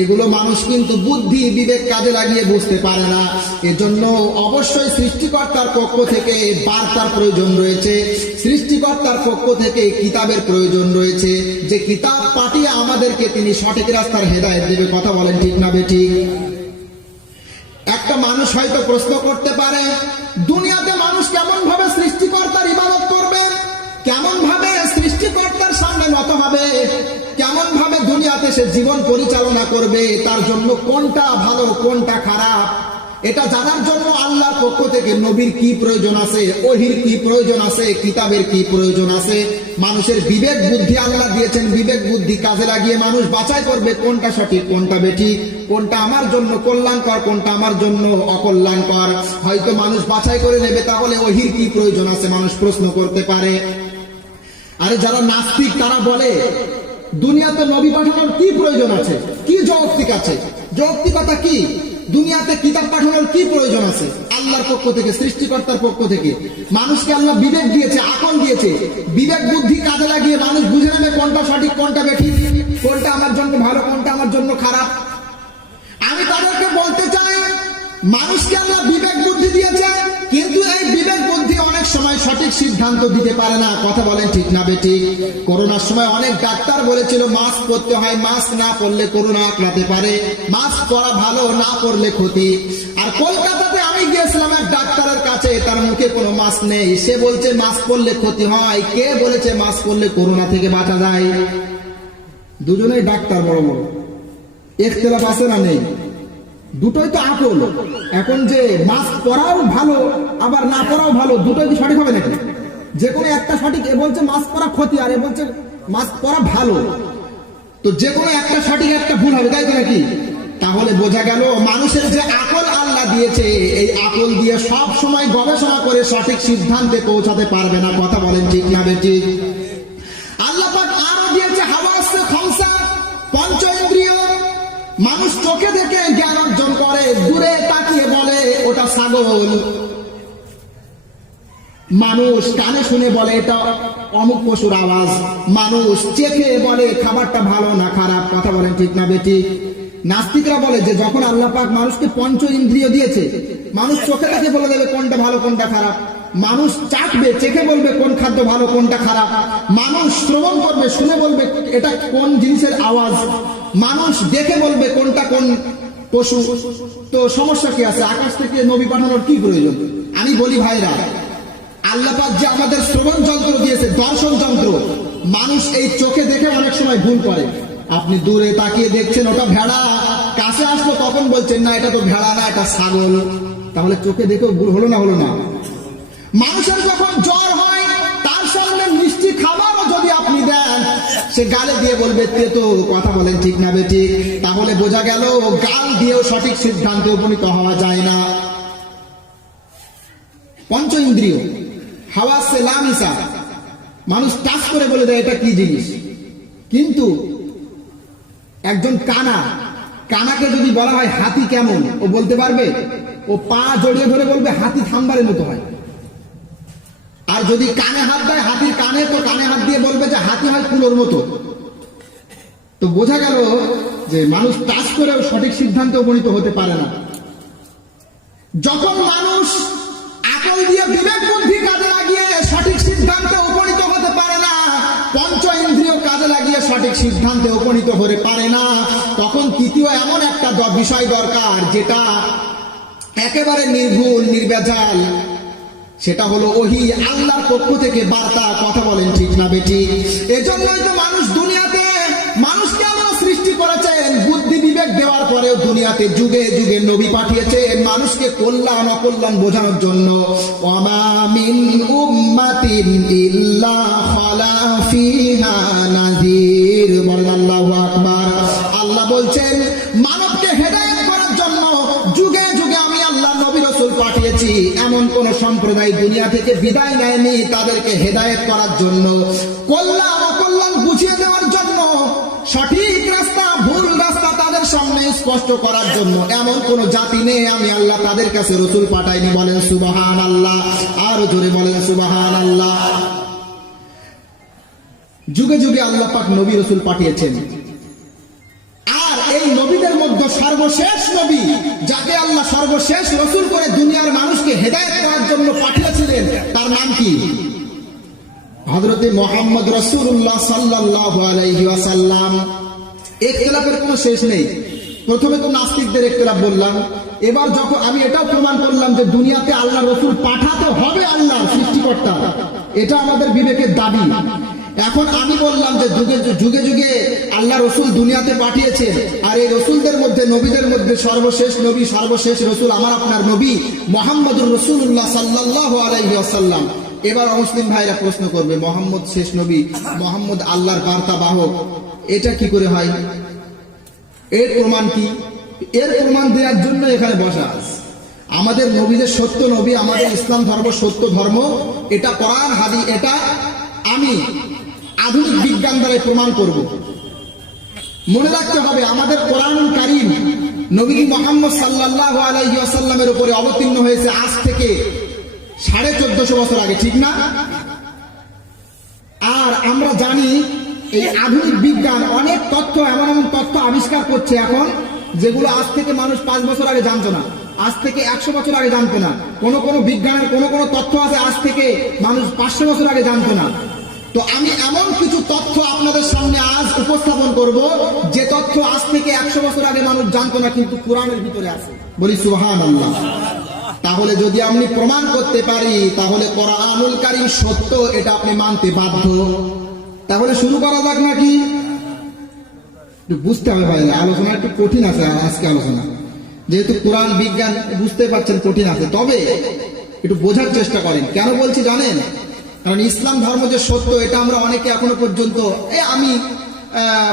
এগুলো মানুষ কিন্তু বুদ্ধি বিবেক কাজে লাগিয়ে বুঝতে পারে না। এজন্য অবশ্যই সৃষ্টিকর্তার পক্ষ থেকে বার্তার প্রয়োজন রয়েছে, সৃষ্টিকর্তার পক্ষ থেকে কিতাবের প্রয়োজন রয়েছে, যে কিতাব পাঠিয়ে আমাদেরকে তিনি সঠিক রাস্তার হেদায়েত দেবে। কথা বলেন ঠিক না বেঠিক? একটা মানুষ হয়তো প্রশ্ন করতে পারে, দুনিয়াতে মানুষ কেমন ভাবে সৃষ্টিকর্তার ইবাদত করবে, কেমন ভাবে সৃষ্টিকর্তার সামনে নত হবে, কেমন ভাবে দুনিয়াতে সে জীবন পরিচালনা করবে, তার জন্য কোনটা ভালো কোনটা খারাপ, এটা জানার জন্য আল্লাহর পক্ষ থেকে নবীর কি প্রয়োজন আছে, ওহির কি প্রয়োজন আছে, কিতাবের কি প্রয়োজন আছে। মানুষের বিবেক বুদ্ধি আল্লাহ দিয়েছেন, বিবেক বুদ্ধি কাজে লাগিয়ে মানুষ বাছাই করবে কোনটা সঠিক কোনটা বেঠিক, কোনটা আমার জন্য কল্যাণকর কোনটা আমার জন্য অকল্যাণকর। হয়তো মানুষ বাছাই করে নেবে তাহলে ওহির কি প্রয়োজন আছে মানুষ প্রশ্ন করতে পারে। আরে যারা নাস্তিক তারা বলে দুনিয়াতে নবী পাঠানোর কি প্রয়োজন আছে, কি যৌক্তিক আছে, যৌক্তিকতা কি, দুনিয়াতে কিতাব পাঠানোর কি প্রয়োজন আছে আল্লাহর পক্ষ থেকে, সৃষ্টিকর্তার পক্ষ থেকে। মানুষকে আল্লাহ বিবেক দিয়েছে, আকল দিয়েছে, বিবেক বুদ্ধি কাজে লাগিয়ে মানুষ বুঝে নেবে কোনটা সঠিক কোনটা বেঠিক, কোনটা আমার জন্য ভালো কোনটা আমার জন্য খারাপ। আমি তাদেরকে বলতে চাই, মানুষকে আল্লাহ বিবেক বুদ্ধি দিয়েছে, কিন্তু এই বিবেক বুদ্ধি অনেক সময় সঠিক সিদ্ধান্ত দিতে পারে না। কথা বলেন ঠিক না বেঠিক? করোনার সময় অনেক ডাক্তার বলেছিল মাস্ক পরতে হয়, মাস্ক না পরলে করোনা আক্রাতে পারে, মাস্ক পরা ভালো না পরলে ক্ষতি। আর কলকাতাতে আমি গিয়েছিলাম এক ডাক্তারের কাছে, তার মুখে কোনো মাস্ক নেই, সে বলছে মাস্ক পরলে ক্ষতি হয়। কে বলেছে মাস্ক পরলে করোনা থেকে বাঁচা যায়? দুজনেই ডাক্তার, বড় বড়, ইখতিলাফ আছে না নেই? দুটোই তো আকল। এখন যে মাস্ক পরাও ভালো আবার না পরাও ভালো, দুটোই কি সঠিক হবে নাকি? যে কোনো একটা সঠিক, এ বলছে মাস্ক পরা ক্ষতি আর এ বলছে মাস্ক পরা ভালো, তো যে কোনো একটা সঠিক একটা ভুল হবে, তাই তো নাকি? তাহলে বোঝা গেল মানুষের যে আকল আল্লাহ দিয়েছে, এই আকল দিয়ে সব সময় গবেষণা করে সঠিক সিদ্ধান্তে পৌঁছাতে পারবে না। কথা বলেন ঠিক না বেঠিক? আল্লাহ পাক আরো দিয়েছে হাওয়াসে খামসা, পঞ্চ ইন্দ্রিয়। মানুষ চোখে দেখে জ্ঞান অর্জন করে, দূরে তাকিয়ে বলে ওটা ছাগল, মানুষ কানে শুনে বলে এটা অমুক পশুর আওয়াজ, মানুষ চেখে বলে খাবারটা ভালো না খারাপ। কথা বলেন ঠিক না বেঠিক? নাস্তিকরা বলে যে যখন আল্লাহ পাক মানুষকে পঞ্চ ইন্দ্রিয় দিয়েছে, মানুষ চোখে দেখে বলে দেবে কোনটা ভালো কোনটা খারাপ, মানুষ চাটবে চেখে বলবে কোন খাদ্য ভালো কোনটা খারাপ, মানুষ শ্রবণ করবে শুনে বলবে এটা কোন জিনিসের আওয়াজ, মানুষ দেখে বলবে কোনটা কোন পশু। তো সমস্যা কি আছে? আকাশ থেকে নবী পাঠানোর কি প্রয়োজন? আমি বলি ভাইরা, আল্লাহ পাক যে আমাদের শ্রবণ যন্ত্র দিয়েছে, দর্শন যন্ত্র, মানুষ এই চোখে দেখে অনেক সময় ভুল করে। আপনি দূরে তাকিয়ে দেখছেন ওটা ভেড়া, কাছে আসলো তখন বলছেন না এটা তো ভেড়া না এটা ছাগল। তাহলে চোখে দেখেও ভুল হলো না? হলো না? মানুষের যখন জ্বর হয় তার সামনে মিষ্টি খাবারও যদি আপনি দেন, সে গালে দিয়ে বলবে তেতো। কথা বলেন ঠিক না বেঠিক? তাহলে বোঝা গেল গাল দিয়েও সঠিক সিদ্ধান্তে উপনীত হওয়া যায় না। পঞ্চ ইন্দ্রিয় হাওয়াসে লামিসা, মানুষ টাচ করে বলে দেয় এটা কি জিনিস। কিন্তু একজন কানাকে যদি বলা হয় হাতি কেমন, ও বলতে পারবে? ও পা জড়িয়ে ধরে বলবে হাতি থাম্বারের মতো হয়। আর যদি কানে হাত দেয় হাতির কানে, তো কানে হাত দিয়ে বলবে যে হাতি হয় কুলোর মতো। তো বোঝা গেল যে মানুষ টাচ করেও সঠিক সিদ্ধান্তে উপনীত হতে পারে না। যখন মানুষ আকল দিয়ে বিবেক বুদ্ধি কাজে লাগিয়ে সঠিক সিদ্ধান্তে উপনীত হতে পারে না, পঞ্চ ইন্দ্রিয় কাজে লাগিয়ে সঠিক সিদ্ধান্তে উপনীত হতে পারে না, তখন তৃতীয় এমন একটা বিষয় দরকার যেটা একেবারে নির্ভুল নির্ভেজাল, সেটা হলো ওহী, আল্লাহর পক্ষ থেকে বার্তা। কথা বলেন ঠিক না বেঠিক? এজন্যই তো মানুষ দুনিয়াতে মানুষকে পরেও দুনিয়াতে যুগে যুগে নবী পাঠিয়েছেন মানুষকে কল্যাণ অকল্যাণ বোঝানোর জন্য। ওয়ামা মিন উম্মাতিন ইল্লা খালা ফিহা নাযীর। বলেন আল্লাহু আকবার। আল্লাহ বলছেন মানবকে হেদায়েত করার জন্য যুগে যুগে আমি আল্লাহ নবী রাসূল পাঠিয়েছি। এমন কোন সম্প্রদায় দুনিয়া থেকে বিদায় নেয়নি তাদেরকে হেদায়েত করার জন্য, কল্যাণ অকল্যাণ বুঝিয়ে দেওয়ার জন্য, সঠিক রাস্তা ভুল রাস্তা তাদের সামনে স্পষ্ট করার জন্য। এমন কোন জাতি নেই আমি আল্লাহ তাদের কাছে রাসূল পাঠাইনি। বলেন সুবহানাল্লাহ। আর জোরে বলেন সুবহানাল্লাহ। যুগে যুগে আল্লাহ পাক নবী রাসূল পাঠিয়েছেন। আর এই নবীদের মধ্যে সর্বশেষ নবী যাকে আল্লাহ সর্বশেষ রাসূল করে দুনিয়ার মানুষকে হেদায়েত করার জন্য পাঠিয়েছিলেন তার নাম কি? হযরতে মুহাম্মদ রাসূলুল্লাহ সাল্লাল্লাহু আলাইহি ওয়াসাল্লাম। ইখতিলাফের কোনো শেষ নেই। প্রথমে তো নাস্তিকদের ইখতিলাফ বললাম, এবার যখন আমি এটাও প্রমাণ করলাম যে দুনিয়াতে আল্লাহ রাসূল পাঠাতে হবে আল্লাহর সৃষ্টিকর্তা, এটা আমাদের বিবেকের দাবি। এখন আমি বললাম যে যুগে যুগে যুগে আল্লাহ রাসূল দুনিয়াতে পাঠিয়েছেন, আর এই রাসূলদের মধ্যে নবীদের মধ্যে সর্বশেষ নবী সর্বশেষ রাসূল আমার আপনার নবী মুহাম্মদুর রাসূলুল্লাহ সাল্লাল্লাহু আলাইহি ওয়াসাল্লাম। এবার মুসলিম ভাইরা প্রশ্ন করবে, মুহাম্মদ শেষ নবী, মুহাম্মদ আল্লাহর বার্তা বাহক, এটা কি করে হয়? এর প্রমাণ কি? এর প্রমাণ দেওয়ার জন্য এখানে বসা আছে। আমাদের নবীদের সত্য নবী, আমাদের ইসলাম ধর্ম সত্য ধর্ম, এটা কোরআন হাদিস, এটা আমি আধুনিক বিজ্ঞান দ্বারা প্রমাণ করব। মনে রাখতে হবে আমাদের কোরআনুল কারীম নবী মুহাম্মদ সাল্লাল্লাহু আলাইহি ওয়াসাল্লামের উপরে অবতীর্ণ হয়েছে আজ থেকে 1450 বছর আগে, ঠিক না? আর আমরা জানি এই আধুনিক বিজ্ঞান অনেক তথ্য, এমন এমন তথ্য আবিষ্কার করছে এখন যেগুলো আজ থেকে মানুষ 5 বছর আগে জানতো না, আজ থেকে 100 বছর আগে জানতো না। কোন বিজ্ঞানের কোন তথ্য আছে আজ থেকে মানুষ 500 বছর আগে জানতো না। তো আমি এমন কিছু তথ্য আপনাদের সামনে আজ উপস্থাপন করব যে তথ্য আজ থেকে 100 বছর আগে মানুষ জানতো না, কিন্তু কোরআনের ভিতরে আছে। বলি সুবহানাল্লাহ। তাহলে যদি আমি প্রমাণ করতে পারি তাহলে কোরআনুল কারীম সত্য, এটা আপনি মানতে বাধ্য। তাহলে শুরু করা যাক নাকি? একটু বুঝতে হবে ভাই, আলোচনা একটু কঠিন আছে আজকে আলোচনা, যেহেতু কোরআন বিজ্ঞান বুঝতে পারছেন কঠিন আছে, তবে একটু বোঝার চেষ্টা করেন। কেন বলছি জানেন? কারণ ইসলাম ধর্ম যে সত্য এটা আমরা অনেকে এখনো পর্যন্ত, আমি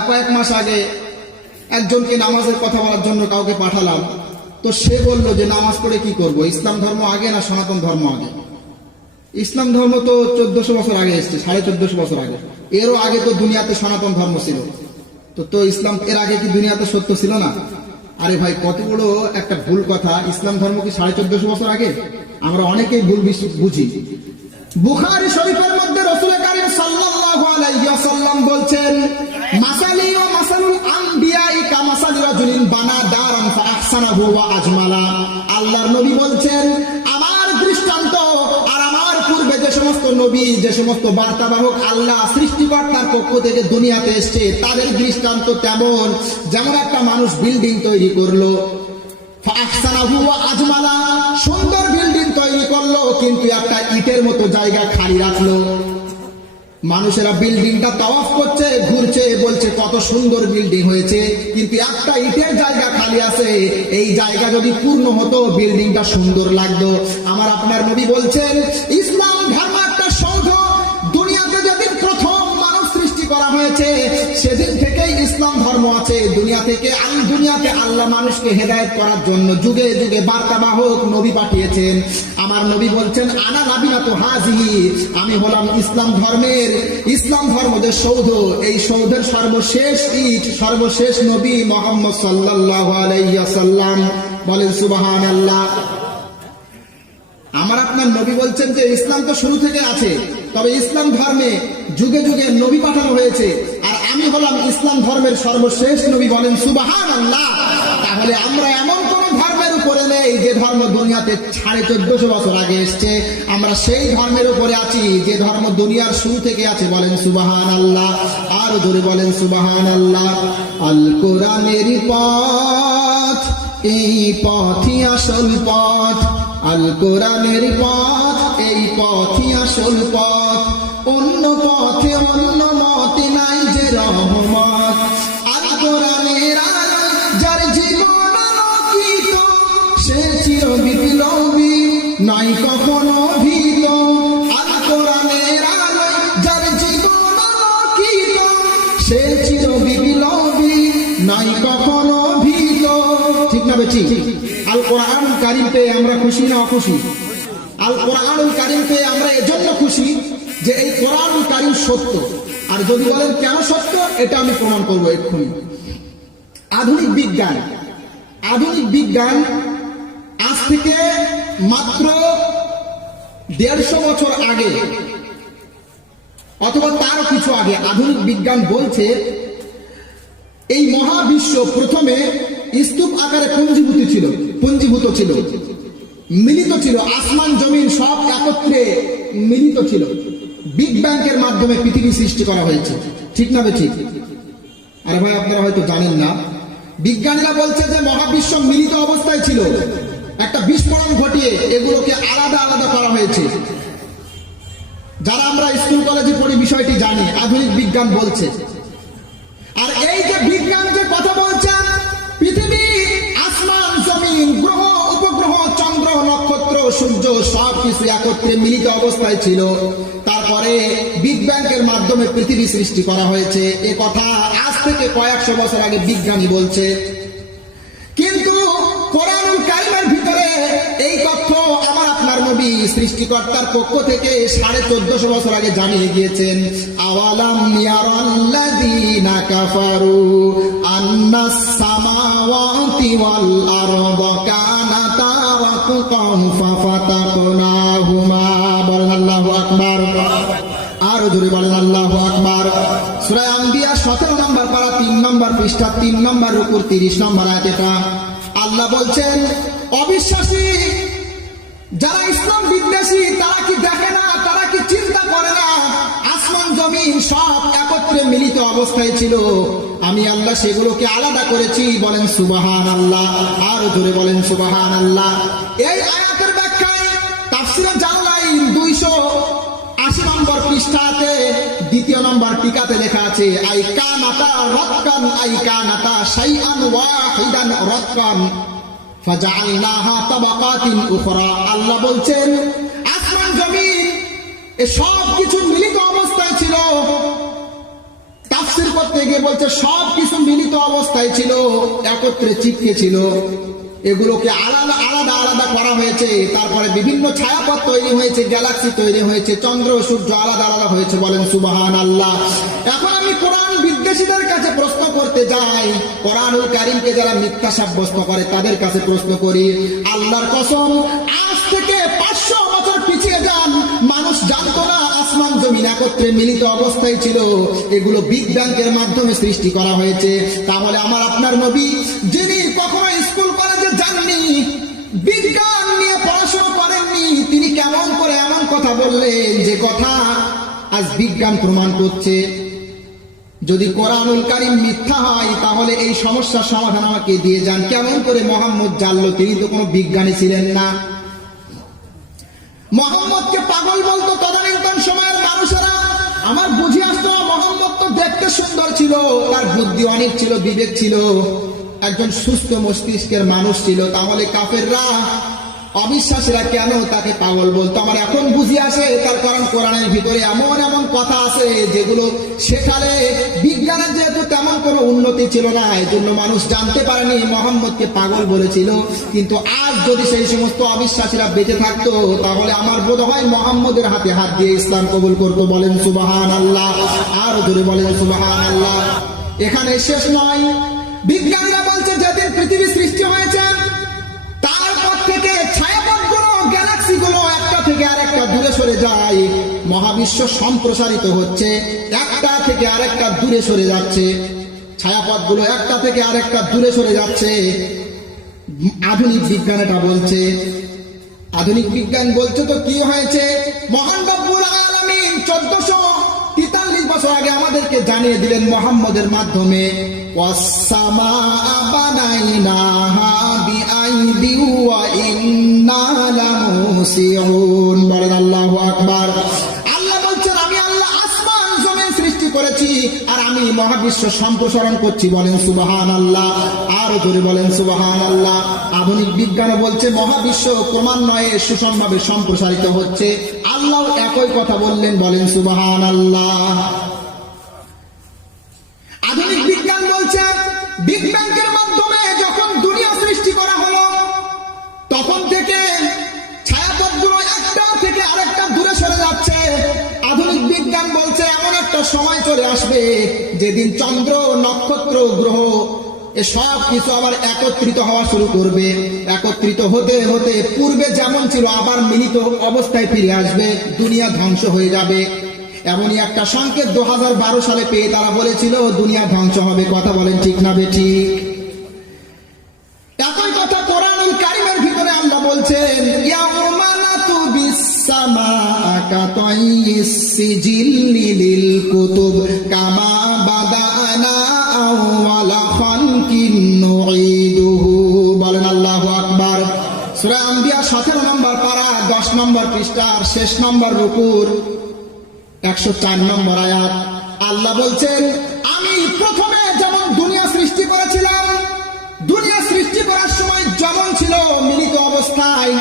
কয়েক মাস আগে একজনকে নামাজের কথা বলার জন্য কাউকে পাঠালাম, তো সে বলল যে নামাজ পড়ে কি করব, ইসলাম ধর্ম আগে না সনাতন ধর্ম আগে? ইসলাম ধর্ম তো 1400 বছর আগে এসছে, 1450 বছর আগে। এরও আগে তো দুনিয়াতে সনাতন ধর্ম ছিল, তো ইসলাম এর আগে কি দুনিয়াতে সত্য ছিল না? আরে ভাই, কত বড় একটা ভুল কথা। ইসলাম ধর্ম কি 1450 বছর আগে? আমরা অনেকেই ভুল বুঝি। বুখারী শরীফের মধ্যে রাসূল কারীম সাল্লাল্লাহু আলাইহি ওয়াসাল্লাম বলছেন, মাসালি ওয়া মাসালুল আমবিয়াই কামাসালি রাজুলিন বানা দারান ফাআহসানাহু ওয়া আজমালা। আল্লাহর নবী বলছেন, আমার দৃষ্টান্ত আর আমার পূর্বে যে সমস্ত নবী, যে সমস্ত বার্তাবাহক আল্লাহ সৃষ্টিকর্তার পক্ষ থেকে দুনিয়াতে এসেছে, তাদের দৃষ্টান্ত তেমন যেমন একটা মানুষ বিল্ডিং তৈরি করলো, ফাআহসানাহু ওয়া আজমালা, সুন্দর বিল্ডিং তৈরি করলো, কিন্তু একটা ইটের মতো জায়গা খালি রাখলো। মানুষেরা বিল্ডিংটা তাওয়াফ করছে, ঘুরছে, বলছে কত সুন্দর বিল্ডিং হয়েছে, কিন্তু একটা ইটের জায়গা খালি আছে। এই জায়গা যদি পূর্ণ হতো বিল্ডিংটা সুন্দর লাগতো। আমার আপনার নবী বলছেন, ইসলাম ধর্ম একটা সৌধ। দুনিয়াতে যেদিন প্রথম মানব সৃষ্টি করা হয়েছে সেদিন থেকেই ইসলাম ধর্ম আছে। দুনিয়াতে আল্লাহ মানুষকে হেদায়েত করার জন্য যুগে যুগে বার্তাবাহক নবী পাঠিয়েছেন। আমার নবী বলছেন, আনা নাবিয়াতু হাযিহি, আমি হলাম ইসলাম ধর্মের সৌধ। এই সৌধের সর্বশেষ ইট, সর্বশেষ নবী মুহাম্মদ সাল্লাল্লাহু আলাইহি ওয়াসাল্লাম। বলেন সুবহানাল্লাহ। আমার আপনার নবী বলছেন যে ইসলাম তো শুরু থেকে আছে, তবে ইসলাম ধর্মে যুগে যুগে নবী পাঠানো হয়েছে, আর আমি হলাম ইসলাম ধর্মের সর্বশেষ নবী। বলেন সুবহানাল্লাহ। তাহলে আমরা এমন কোন ধর্মের উপরে নেই যে ধর্ম দুনিয়াতে 1450 বছর আগে এসছে, আমরা সেই ধর্মের উপরে আছি যে ধর্ম দুনিয়ার শুরু থেকে আছে। বলেন সুবহানাল্লাহ। আর জোরে বলেন সুবহানাল্লাহ। আল কোরআনের পথ, এই পথই আসল পথ। আল কোরআনের পথ, এই পথই আসল পথ। অন্য পথে অন্য মতে নাই যে রহমত। আল কোরআনের আলোয় যার জীবন আলোকিত সে চির বিপ্লবী নয় কখনো ভীত। আল কোরআনের আলোয় যার জীবন আলোকিত সে চির বিপ্লবী নয় কখনো ভীত। ঠিক না বেঠিক? আল কোরআনুল কারীম পেয়ে আমরা খুশি না অখুশি? আল কোরআনুল কারীম পেয়ে আমরা এজন্য খুশি যে এই কোরআনুল কারীম সত্য। আর যদি বলেন কেন সত্য, এটা আমি প্রমাণ করবো এক্ষুনি। আধুনিক বিজ্ঞান আজ থেকে মাত্র 150 বছর আগে অথবা তার কিছু আগে আধুনিক বিজ্ঞান বলছে এই মহাবিশ্ব প্রথমে স্তূপ আকারে পুঞ্জীভূত ছিল, মিলিত ছিল, আসমান জমিন সব একত্রে মিলিত ছিল। বিগ ব্যাংকের মাধ্যমে পৃথিবী সৃষ্টি করা হয়েছে। ঠিক না বেঠিক? আরে ভাই আপনারা হয়তো জানেন না, বিজ্ঞানীরা বলছে যে মহাবিশ্ব মিলিত অবস্থায় ছিল, একটা বিস্ফোরণ ঘটিয়ে এগুলোকে আলাদা আলাদা করা হয়েছে। যারা আমরা স্কুল কলেজে পড়ি বিষয়টি জানি, আধুনিক বিজ্ঞান বলছে। আর এই যে বিজ্ঞান যে কথা বলছে, পৃথিবী, আসমান জমিন, গ্রহ উপগ্রহ, চন্দ্র নক্ষত্র সূর্য সবকিছু একত্রে মিলিত অবস্থায় ছিল। তারপরে বিগ ব্যাংকের মাধ্যমে পৃথিবী সৃষ্টি করা হয়েছে। এ কথা আজ থেকে কয়েকশো বছর আগে বিজ্ঞানী বলছে। কিন্তু কোরআনুল কারীমের ভিতরে এই তথ্য আমার আপনার নবী সৃষ্টিকর্তার পক্ষ থেকে 1450 বছর আগে জানিয়ে গিয়েছেন। আওয়ালাম ইয়ারাল্লাযীনা কাফারু আন্নাস সামাওয়াতি ওয়াল আরদা কানাতা রাতকান ফাফাতাকনাহুমা। বলেন আল্লাহু আকবার। আরো জোরে বলেন আল্লাহু আকবার। সূরা আম্বিয়া 17 নম্বর পারা 3 নম্বর পৃষ্ঠা 3 নম্বর রুকুর 30 নম্বর আয়াত। এটা আল্লাহ বলছেন, অবিশ্বাসী যারা ইসলাম বিদ্বেষী তারা কি দেখে না, তারা কি চিন্তা করে না আসমান জমিন সব একত্রে মিলিত অবস্থায় ছিল, আমি আল্লাহ সেগুলোকে আলাদা করেছি। বলেন সুবহানাল্লাহ। আরো জোরে বলেন সুবহানাল্লাহ। এই আয়াতের ব্যাখ্যায় তাফসীরে জালালাইন 280 নম্বর পৃষ্ঠাতে 2 নম্বর টিকাতে লেখা আছে, আইকানাতা রাতকান আইকানাতা শাইআন ওয়াহিদান রাতকান ফাজআলনাহা তাবাকাতিন উখরা। আল্লাহ বলছেন আসমান জমিন এ সব কিছু মিলিত অবস্থায় ছিল। তাফসীর করতে গিয়ে বলছে সব কিছু মিলিত অবস্থায় ছিল, একত্রে চিপকে ছিল। এগুলোকে আলাদা আলাদা আলাদা করা হয়েছে। তারপরে বিভিন্ন ছায়াপথ তৈরি হয়েছে, গ্যালাক্সি তৈরি হয়েছে, চন্দ্র সূর্য আলাদা আলাদা হয়েছে। বলেন সুবহানাল্লাহ। এখন আমি কোরআন বিদ্বেষীদের কাছে প্রশ্ন করতে যাই, কোরআনুল কারীমকে যারা মিথ্যা সাব্যস্ত করে তাদের কাছে প্রশ্ন করি, আল্লাহর কসম আজ থেকে 500 বছর পিছিয়ে যান, মানুষ জানতো না আসমান জমিন একত্রে মিলিত অবস্থায় ছিল, এগুলো বিগ ব্যাংকের মাধ্যমে সৃষ্টি করা হয়েছে। তাহলে আমার আপনার নবী, যিনি কখনো স্কুল কলেজে যাননি, বিজ্ঞান নিয়ে পড়াশোনা করেননি, তিনি কেমন করে এমন কথা বললেন যে কথা আজ বিজ্ঞান প্রমাণ করছে? যদি কোরআনুল কারীম মিথ্যা হয় তাহলে এই সমস্যার সমাধান আমাকে দিয়ে যান। কেমন করে মোহাম্মদ জানলো? তিনি তো কোনো বিজ্ঞানী ছিলেন না। মোহাম্মদকে পাগল বলতো তদানীন্তন সময়ের মানুষেরা। আমার বুঝে আসতো মোহাম্মদ তো দেখতে সুন্দর ছিল, তার বুদ্ধি অনেক ছিল, বিবেক ছিল, একজন সুস্থ মস্তিষ্কের মানুষ ছিল। তাহলে কাফেররা, অবিশ্বাসীরা কেন তাকে পাগল বলতো? আমার এখন বুঝে আসে, তার কারণ কোরআনের ভিতরে এমন এমন কথা আছে যেগুলো সেখানে বিজ্ঞানের যেহেতু তেমন কোনো উন্নতি ছিল না, এই জন্য মানুষ জানতে পারেনি মোহাম্মদকে পাগল বলেছিল। কিন্তু আজ যদি সেই সমস্ত অবিশ্বাসীরা বেঁচে থাকতো তাহলে আমার বোধ হয় মোহাম্মদের হাতে হাত দিয়ে ইসলাম কবুল করতো। বলেন সুবহানাল্লাহ। আর জোরে বলেন সুবহানাল্লাহ। এখানে শেষ নয়, বিজ্ঞানীরা বলছে যেদিন পৃথিবী সৃষ্টি হয়েছে তারপর থেকে ছায়াপথগুলো, গ্যালাক্সিগুলো একটা থেকে আরেকটা দূরে সরে যায়, মহাবিশ্ব সম্প্রসারিত হচ্ছে, একটা থেকে আরেকটা দূরে সরে যাচ্ছে, ছায়াপথগুলো একটা থেকে আরেকটা দূরে সরে যাচ্ছে। আধুনিক বিজ্ঞান এটা বলছে। আধুনিক বিজ্ঞান বলছে তো কি হয়েছে? মহান রব্বুল আলামিন 1443 বছর আগে আমাদেরকে জানিয়ে দিলেন মুহাম্মদের মাধ্যমে, ওয়াস-সামাআ বানাইনাহা বিআইদি ওয়া ইন্না লামুসিউন। বলেন আল্লাহু আকবার। আল্লাহ বলছেন আমি আল্লাহ আসমান জমিন সৃষ্টি করেছি আর আমি মহাবিশ্ব মহাবিশ্ব সম্প্রসারণ করছি, বলেন সুবহানাল্লাহ। আরো জোরে বলেন সুবহানাল্লাহ। আধুনিক বিজ্ঞান বলছে মহাবিশ্ব ক্রমান্বয়ে সুষমভাবে সম্প্রসারিত হচ্ছে। আল্লাহ একই কথা বললেন, বলেন সুবহানাল্লাহ। আধুনিক বিজ্ঞান বলছে বিগ ব্যাংকের মাধ্যমে যখন দুনিয়া সৃষ্টি করা হলো, তখন থেকে ছায়াপথগুলো একটা থেকে আরেকটা দূরে সরে যাচ্ছে। আধুনিক বিজ্ঞান বলছে এমন একটা সময় চলে আসবে যেদিন চন্দ্র, নক্ষত্র, গ্রহ এ সব কিছু আবার একত্রিত হওয়া শুরু করবে। একত্রিত হতে হতে পূর্বে যেমন ছিল আবার মিলিত অবস্থায় ফিরে আসবে, দুনিয়া ধ্বংস হয়ে যাবে। এমনই একটা সংকেত 2012 সালে পেয়ে তারা বলেছিল দুনিয়া ধ্বংস হবে। কথা বলেন ঠিক না বেঠিক? একই কথা কোরআনুল কারীমের ভিতরে আল্লাহ বলছেন ইয়াউমা নাতুবিস সামাআ কাতাইয়িস সিজিল্লি লিল কুতুব কামা বাদানা আওয়ালা খালকিন নুঈদুহু। বলেন আল্লাহু আকবার। সূরা আম্বিয়া 17 নম্বর পারা 10 নম্বর পৃষ্ঠার শেষ নম্বর রুকুর 104 নম্বর আয়াত। আল্লাহ বলছেন আমি প্রথমে যেমন দুনিয়া সৃষ্টি করেছিলাম, দুনিয়া সৃষ্টি করার সময় যেমন ছিল মিলিত অবস্থায়,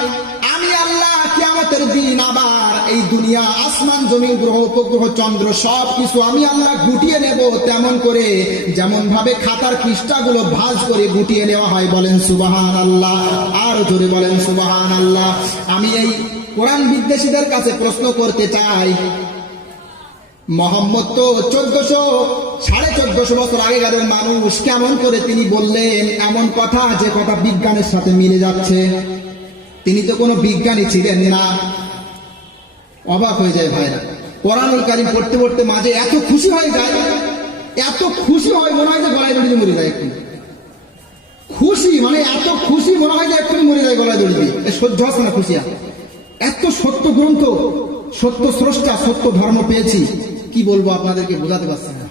আমি আল্লাহ কিয়ামতের দিন আবার এই দুনিয়া, আসমান, জমিন, গ্রহ, উপগ্রহ, চন্দ্র সব কিছু আমি আল্লাহ গুটিয়ে নেব তেমন করে, যেমন ভাবে খাতার পৃষ্ঠাগুলো ভাঁজ করে গুটিয়ে নেওয়া হয়। বলেন সুবহানাল্লাহ। আর জোরে বলেন সুবহানাল্লাহ। আমি এই কোরআন বিদ্বেষীদের কাছে প্রশ্ন করতে চাই, মোহাম্মদ তো 1400-1450 বছর আগেকারের মানুষ, কেমন করে তিনি বললেন এমন কথা যে কথা বিজ্ঞানের সাথে মিলে যাচ্ছে? তিনি তো কোনো বিজ্ঞানী ছিলেন না। অবাক হয়ে যায় ভাইরা। কোরআনুল কারীম পড়তে পড়তে মাঝে এত খুশি হয়ে যায়, এত খুশি হয় মনে হয় যে গলায় দড়ি দিয়ে মরে যায়। একটু খুশি মানে এত খুশি মনে হয় যে এক্ষুনি মরে যায় গলায় দড়ি দিয়ে। সহ্য হচ্ছে না খুশি। এত সত্য গ্রন্থ, সত্য স্রষ্টা, সত্য ধর্ম পেয়েছি, কি বলবো আপনাদেরকে বোঝাতে পারছি না।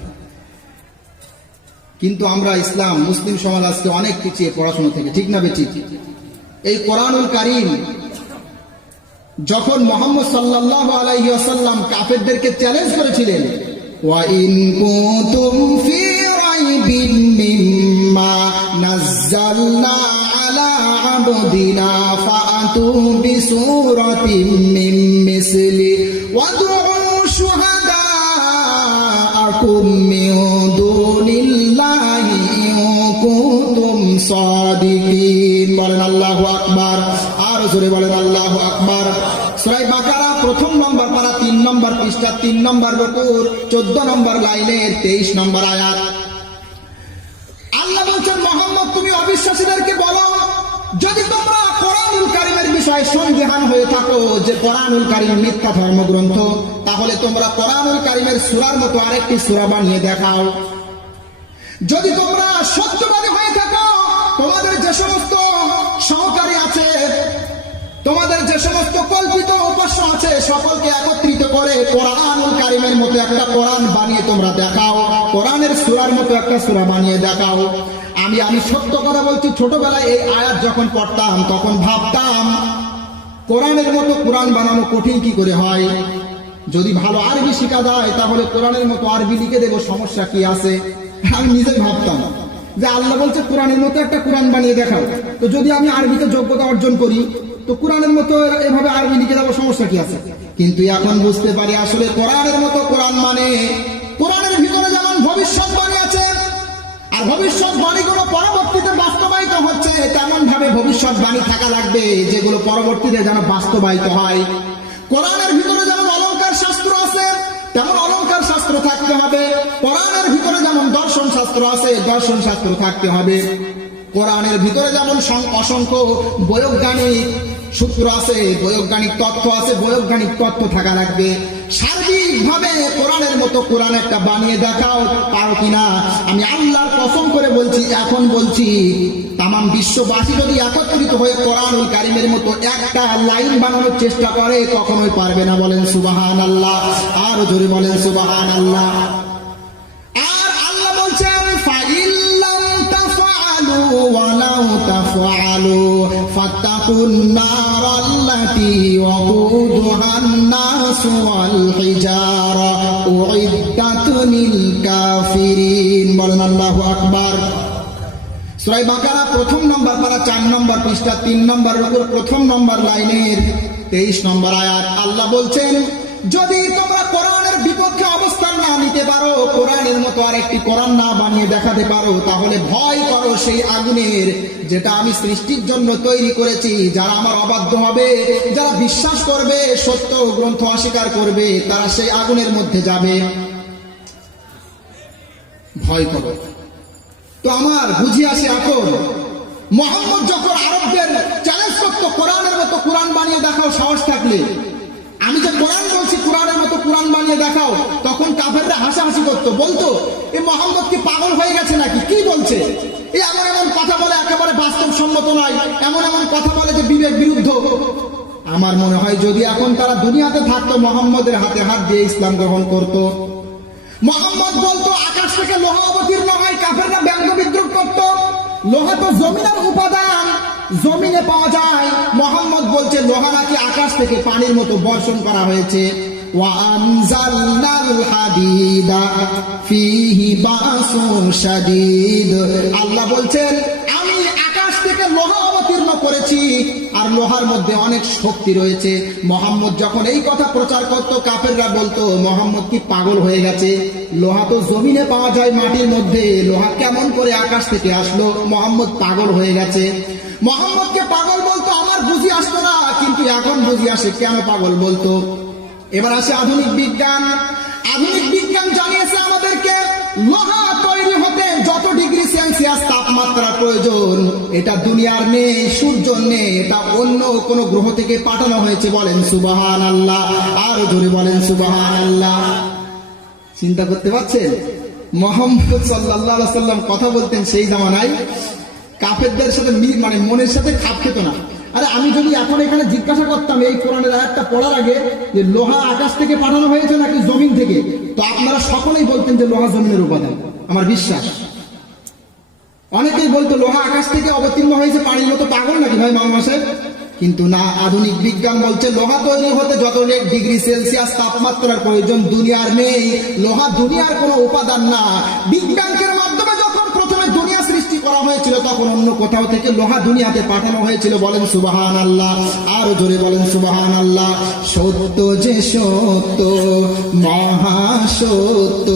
কিন্তু আমরা ইসলাম মুসলিম সমাজ আজকে অনেক পিছিয়ে পড়াশোনা থেকে, ঠিক না বেঠিক? এই কোরআনুল কারীম যখন মুহাম্মদ সাল্লাল্লাহু আলাইহি ওয়াসাল্লাম কাফেরদেরকে চ্যালেঞ্জ করেছিলেন, ওয়া ইন কুনতুম ফি রাইবিন মিম্মা নাযালনা আলা আবদিনা ফাআতু বিসূরাতিন মিন মিসলি ওয়াদউ শুহাদাআকুম মিন দুনিল্লাহি ইন কুনতুম সাদিকিন। বলেন আল্লাহু আকবার। আর জোরে বলেন আল্লাহু আকবার। সূরা বাকারা 1 নম্বর পারা 3 নম্বর পৃষ্ঠা 3 নম্বর রুকুর 14 নম্বর লাইনের 23 নম্বর আয়াত। আল্লাহ বলছেন মুহাম্মদ তুমি অবিশ্বাসীদেরকে বলো, যদি তোমরা কোরআনুল কারীমের বিষয়ে সন্দেহান হয়ে থাকো যে কোরআনুল কারীম মিথ্যা ধর্মগ্রন্থ, তাহলে তোমরা কোরআনুল কারীমের সূরার মতো আরেকটি সূরা বানিয়ে দেখাও। যদি তোমরা সত্যবাদী হয়ে থাকো, তোমাদের যে সমস্ত সহকারী আছে, তোমাদের যে সমস্ত কল্পিত উপাস্য আছে, সকলকে একত্রিত করে কোরআনুল কারীমের মতো একটা কোরআন বানিয়ে তোমরা দেখাও, কোরআনের সূরার মতো একটা সূরা বানিয়ে দেখাও। আমি সত্য কথা বলছি, ছোটবেলায় এই আয়াত যখন পড়তাম তখন ভাবতাম কোরআনের মতো কোরআন বানানো কঠিন কি করে হয়? যদি ভালো আরবি শেখা যায় তাহলে কোরআনের মতো আরবি লিখে দেবো, সমস্যা কি আছে? আমি নিজে ভাবতাম যে আল্লাহ বলছে কোরআনের মতো একটা কোরআন বানিয়ে দেখাও, তো যদি আমি আরবিতে যোগ্যতা অর্জন করি তো কোরআনের মতো এভাবে আরবি লিখে যাবো, সমস্যা কি আছে? কিন্তু এখন বুঝতে পারি আসলে কোরআনের মতো কোরআন মানে কোরআনের ভিতরে যেমন ভবিষ্যৎবাণী আছে, আর ভবিষ্যৎবাণীগুলো পরবর্তীতে বাস্তবায়িত হচ্ছে, তেমন ভাবে ভবিষ্যৎবাণী থাকা লাগবে যেগুলো পরবর্তীতে যেন বাস্তবায়িত হয়। কোরআনের ভিতরে যেমন অলংকার শাস্ত্র আছে তেমন অলংকার শাস্ত্র থাকতে হবে। কোরআনের ভিতরে যেমন দর্শন শাস্ত্র আছে, দর্শন শাস্ত্র থাকতে হবে। কোরআনের ভিতরে যেমন অসংখ্য বৈজ্ঞানিক সূত্র আছে, বৈজ্ঞানিক তথ্য আছে, বৈজ্ঞানিক তথ্য থাকা লাগবে। সার্বিকভাবে কোরআনের মতো কোরআন একটা বানিয়ে দেখাও, পারো কিনা? আমি আল্লাহর কসম করে বলছি, এখন বলছি, তামাম বিশ্ববাসী যদি একত্রিত হয়ে কোরআনুল কারীমের মতো একটা লাইন বানানোর চেষ্টা করে কখনোই পারবে না। বলেন সুবহানাল্লাহ। আর জোরে বলেন সুবহানাল্লাহ। আর আল্লাহ বলছেন ফাইল্লাম তাফআলু ওয়ালাউ তাফআলু ফাত্তাকু واتقوا النار التي وقودها الناس والحجارة أعدت للكافرين বলেন আল্লাহু আকবার। সূরা বাকারা প্রথম নম্বর পারা 4 নম্বর পৃষ্ঠা 3 নম্বর রুকুর প্রথম নম্বর লাইনের 23 নম্বর আয়াত। আল্লাহ বলছেন, যদি তোমরা কোরআনের বিপক্ষে অবস্থান না নিতে পারো, কোরআনের মতো আরেকটি কোরআন না বানিয়ে দেখাতে পারো, তাহলে ভয় করো সেই আগুনের যেটা আমি সৃষ্টির জন্য তৈরি করেছি। যারা আমার অবাধ্য হবে, যারা বিশ্বাস করবে, সত্য গ্রন্থ অস্বীকার করবে, তারা সেই আগুনের মধ্যে যাবে। ভয় করো। তো আমার বুঝি আসে এখন, মুহাম্মদ যখন আরবদের চ্যালেঞ্জ করতো কোরআনের মতো কোরআন বানিয়ে দেখাও সাহস থাকলে, আমি যে কোরআন বলছি কোরআনের মতো কোরআন বানিয়ে দেখাও, তখন কাফেররা হাসাহাসি করতো, বলতো এ মুহাম্মদ কি পাগল হয়ে গেছে নাকি, কি বলছে, এই এমন এমন কথা বলে একেবারে বাস্তবসম্মত নয়, এমন এমন কথা বলে যে বিবেক বিরুদ্ধ। আমার মনে হয় যদি এখন তারা দুনিয়াতে থাকতো, মুহাম্মদের হাতে হাত দিয়ে ইসলাম গ্রহণ করত। মুহাম্মদ বলতো আকাশ থেকে লোহা অবতীর্ণ হয়, কাফেররা ব্যঙ্গ বিদ্রুপ করত, লোহা তো জমিনের উপাদান, জমিনে পাওয়া যায়। মুহাম্মদ বলছে লোহা নাকি আকাশ থেকে পানির মতো বর্ষণ করা হয়েছে। ওয়া আনজালনাল হাদিদা ফীহি বাসুন শাদীদ, আল্লাহ বলছেন আমি আকাশ থেকে লোহা অবতীর্ণ করেছি, আর লোহার মধ্যে অনেক শক্তি রয়েছে। মুহাম্মদ যখন এই কথা প্রচার করত, কাফেররা বলতো মুহাম্মদ কি পাগল হয়ে গেছে, লোহা তো জমিনে পাওয়া যায় মাটির মধ্যে, লোহা কেমন করে আকাশ থেকে আসলো, মুহাম্মদ পাগল হয়ে গেছে। মুহাম্মদকে পাগল বলতো, আমার বুঝি আসতো না, কিন্তু এখন বুঝি আসে কেন পাগল বলতো। এবার আসে আধুনিক বিজ্ঞান। আধুনিক বিজ্ঞান জানিয়েছে আমাদেরকে লোহা তৈরি হতে যত ডিগ্রি সেলসিয়াস তাপমাত্রা প্রয়োজন, এটা দুনিয়ার নেই, সূর্য নেই, এটা অন্য কোন গ্রহ থেকে পাঠানো হয়েছে। বলেন সুবহানাল্লাহ, আরো জোরে বলেন সুবহানাল্লাহ। চিন্তা করতে পারছেন, মুহাম্মদ সাল্লাল্লাহু আলাইহি সাল্লাম কথা বলতেন সেই জামানায়, কাফেরদের সাথে মানে মনের সাথে খাপ খেত না। আরে আমি যদি এখন এখানে জিজ্ঞাসা করতাম এই কোরআনের আয়াতটা পড়ার আগে যে লোহা আকাশ থেকে পাঠানো হয়েছে নাকি জমিন থেকে, তো আপনারা সকলেই বলতেন যে লোহা জমিনের উপাদান। আমার বিশ্বাস অনেকেই বলতো লোহা আকাশ থেকে অবতীর্ণ হয়েছে পানির মতো। পাগল নাকি ভাই মামা সাহেব? কিন্তু না, আধুনিক বিজ্ঞান বলছে লোহা তৈরি হতে যত ডিগ্রি সেলসিয়াস তাপমাত্রার প্রয়োজন দুনিয়ার নেই, লোহা দুনিয়ার কোনো উপাদান না। বিজ্ঞানের মাধ্যমে যখন প্রথমে দুনিয়া সৃষ্টি করা হয়েছিল, তখন অন্য কোথাও থেকে লোহা দুনিয়াতে পাঠানো হয়েছিল। বলেন সুবহানাল্লাহ, আরো জোরে বলেন সুবহানাল্লাহ। সত্য যে সত্য, মহাসত্য,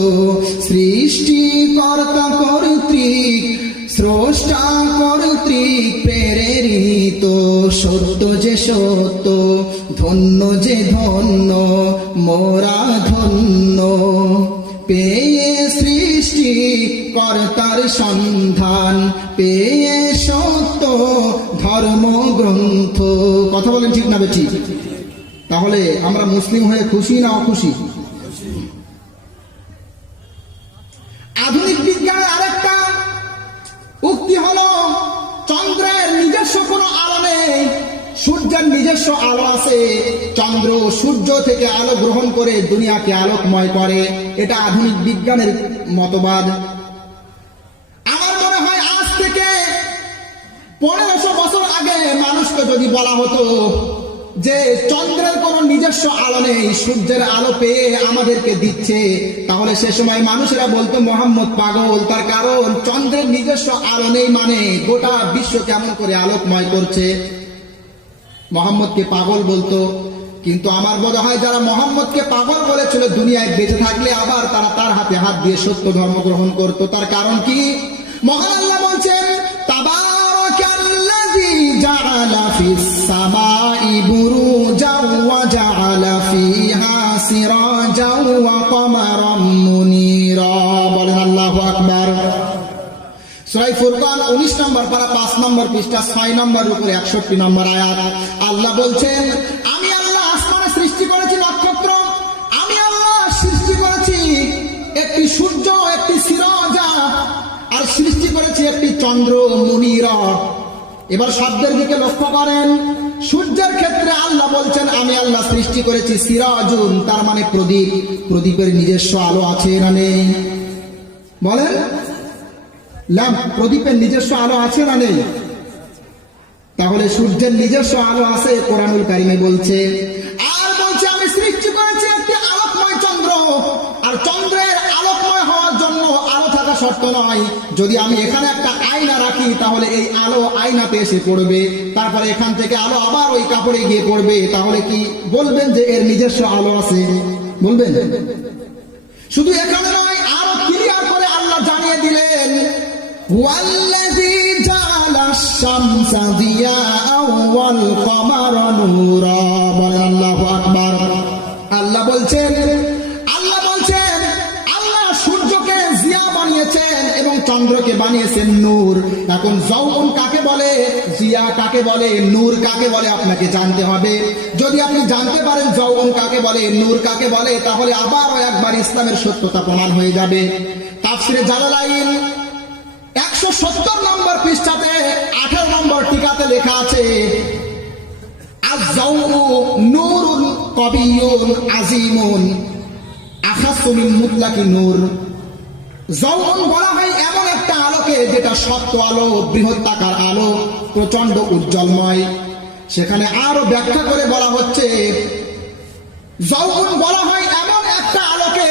সৃষ্টিকর্তা কর্তৃক, স্রষ্টা কর্তৃক প্রেরিত, সত্য যে সত্য, ধন্য যে ধন্য, মোরা ধন্য, পেয়ে সৃষ্টি কর্তার সন্ধান, পেয়ে সত্য ধর্ম গ্রন্থ। কথা বলেন ঠিক না বেঠিক? তাহলে আমরা মুসলিম হয়ে খুশি না অখুশি? আধুনিক বিজ্ঞানের আরেকটা উক্তি হলো চন্দ্রের নিজস্ব কোনো আলো নেই, সূর্যের নিজস্ব আলো আছে। চন্দ্র সূর্য থেকে আলো গ্রহণ করে দুনিয়াকে আলোকময় করে, এটা আধুনিক বিজ্ঞানের মতবাদ। আমার মনে হয় আজ থেকে 1500 বছর আগে মানুষকে যদি বলা হতো যে চন্দ্রের কোনো নিজস্ব আলো নেই, সূর্যের আলো পেয়ে আমাদেরকে দিচ্ছে, তাহলে সে সময় মানুষেরা বলতো মুহাম্মদ পাগল। তার কারণ চন্দ্রের নিজস্ব আলো নেই মানে গোটা বিশ্ব কেমন করে আলোকময় করছে, মুহাম্মদকে পাগল বলতো। কিন্তু আমার বোধ হয় যারা মুহাম্মদকে পাগল বলেছিল দুনিয়ায় বেঁচে থাকলে আবার তারা তার হাতে হাত দিয়ে সত্য ধর্ম গ্রহণ করত। তার কারণ কি? মহান আল্লাহ বলছেন তাবারাকাল্লাযী জাআলা ফিস সামাই বুরুজাও ওয়া জাআলা ফিহা সিরাজাও ওয়া কমারাম মুনীরা। বলেন আল্লাহু আকবার। সূরা ফুরকান 19 নম্বর পারা 5 নম্বর পৃষ্ঠা 6 নম্বর উপরে 61 নম্বর আয়াত। আল্লাহ বলছেন আমি আল্লাহ আসমানে সৃষ্টি করেছি নক্ষত্র, আমি আল্লাহ সৃষ্টি করেছি একটি সূর্য, একটি সিরাজা, আর সৃষ্টি করেছি একটি চন্দ্র মুনীরা। এবার শব্দের দিকে লক্ষ্য করেন। সূর্যের ক্ষেত্রে আল্লাহ বলছেন আমি আল্লাহ সৃষ্টি করেছি সিরাজুন, তার মানে প্রদীপ। প্রদীপের নিজস্ব আলো আছে না নেই? বলেন। ল্যাম্প, প্রদীপের নিজস্ব আলো আছে না নেই? তাহলে সূর্যের নিজস্ব আলো আছে, কোরআনুল কারিমে বলছে। আর বলছে আমি সৃষ্টি করেছি একটি আলোকময় চন্দ্র, আর চন্দ্রের আলোকময় হওয়ার জন্য আলো থাকা শর্ত নয়। যদি আমি এখানে একটা আয়না রাখি তাহলে এই আলো আয়নাতে এসে পড়বে, তারপরে এখান থেকে আলো আবার ওই কাপড়ে গিয়ে পড়বে। তাহলে কি বলবেন যে এর নিজস্ব আলো আছে? বলবেন? শুধু এখানে নয়, আরো ক্লিয়ার করে আল্লাহ জানিয়ে দিলেন, ওয়াল্লাযী জাআলাশ শামসা দিয়াআন ওয়াল কমারা নূরা। বলেন আল্লাহু আকবার। আল্লাহ বলছেন আল্লাহ সূর্যকে জিয়া বানিয়েছেন এবং চন্দ্রকে বানিয়েছেন নূর। এখন যৌবন কাকে বলে, জিয়া কাকে বলে, নূর কাকে বলে আপনাকে জানতে হবে। যদি আপনি জানতে পারেন যৌবন কাকে বলে, নূর কাকে বলে, তাহলে আবারও একবার ইসলামের সত্যতা প্রমাণ হয়ে যাবে। তাফসিরে জালালাইন 170 নম্বর পৃষ্ঠাতে 18 নম্বর টিকাতে লেখা আছে, আয-যাওউ নূরুন কবিয়্যুন আযীমুন আখাসু মিন মুতলাকি নূর। যৌবন বলা হয় এমন একটা আলোকে যেটা সত্য আলো, বৃহত্তাকার আলো, প্রচন্ড উজ্জ্বলময়। সেখানে আরো ব্যাখ্যা করে বলা হচ্ছে, যৌবন বলা হয় এমন একটা আলোকে